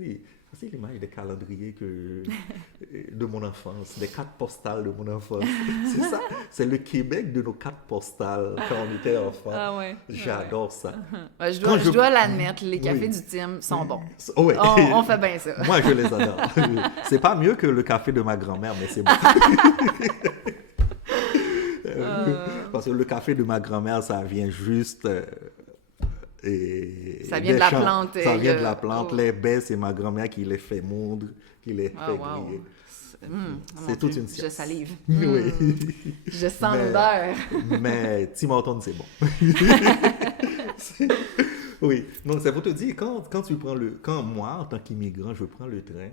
l'image des calendriers de mon enfance, des cartes postales de mon enfance. C'est ça, c'est le Québec de nos cartes postales quand on était enfant. Ah ouais. J'adore ça. Je dois l'admettre, les cafés du Tim sont bons. Ouais. On fait bien ça. Moi, je les adore. C'est pas mieux que le café de ma grand-mère, mais c'est bon. Parce que le café de ma grand-mère, ça vient juste... ça vient de la plante. Ça vient de la plante. Les baies, c'est ma grand-mère qui les fait mondre, qui les fait griller. C'est toute une science. Je salive. Oui. Je sens l'odeur. Mais Tim Hortons, c'est bon. Oui. Donc, c'est pour te dire, quand tu prends quand moi, en tant qu'immigrant, je prends le train,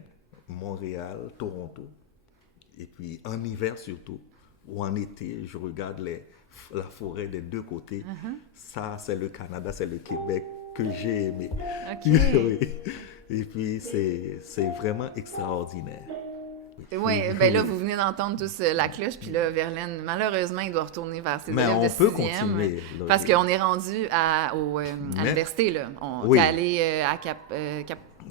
Montréal, Toronto, et puis en hiver surtout, ou en été, je regarde la forêt des deux côtés. Ça, c'est le Canada, c'est le Québec que j'ai aimé. OK. Oui. Et puis, c'est vraiment extraordinaire. Oui, bien là, vous venez d'entendre tous la cloche, puis là, Verlaine, malheureusement, il doit retourner vers ses élèves de 6e. Mais on peut continuer. Parce qu'on est rendu à l'université, là. On est allé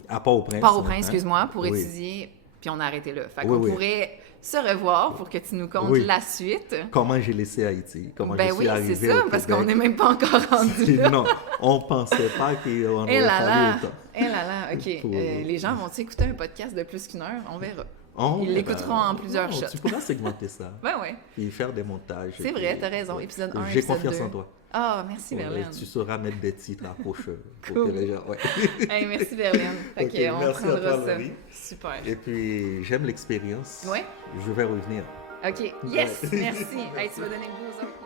à Port-au-Prince. Port-au-Prince, excuse-moi, pour étudier, puis on a arrêté là. Fait qu'on pourrait se revoir pour que tu nous contes la suite. Comment j'ai laissé Haïti, comment je suis arrivé c'est ça, parce qu'on n'est même pas encore rendu là. Non, on ne pensait pas qu'on aurait fallu autant. OK. Les gens vont-ils écouter un podcast de plus qu'1 heure? On verra. Ils l'écouteront en plusieurs shots. Tu pourras segmenter ça. Oui. Et faire des montages. C'est vrai, t'as raison. Épisode 1, j'ai épisode 2. confiance en toi. Ah, merci Verlaine. Tu sauras mettre des titres accrocheurs pour que les gens... Hey, merci Verlaine. OK, on prendra ça. Super. Et puis, j'aime l'expérience. Oui. Je vais revenir. OK. Yes, merci. Hey, tu vas donner le goût aux autres.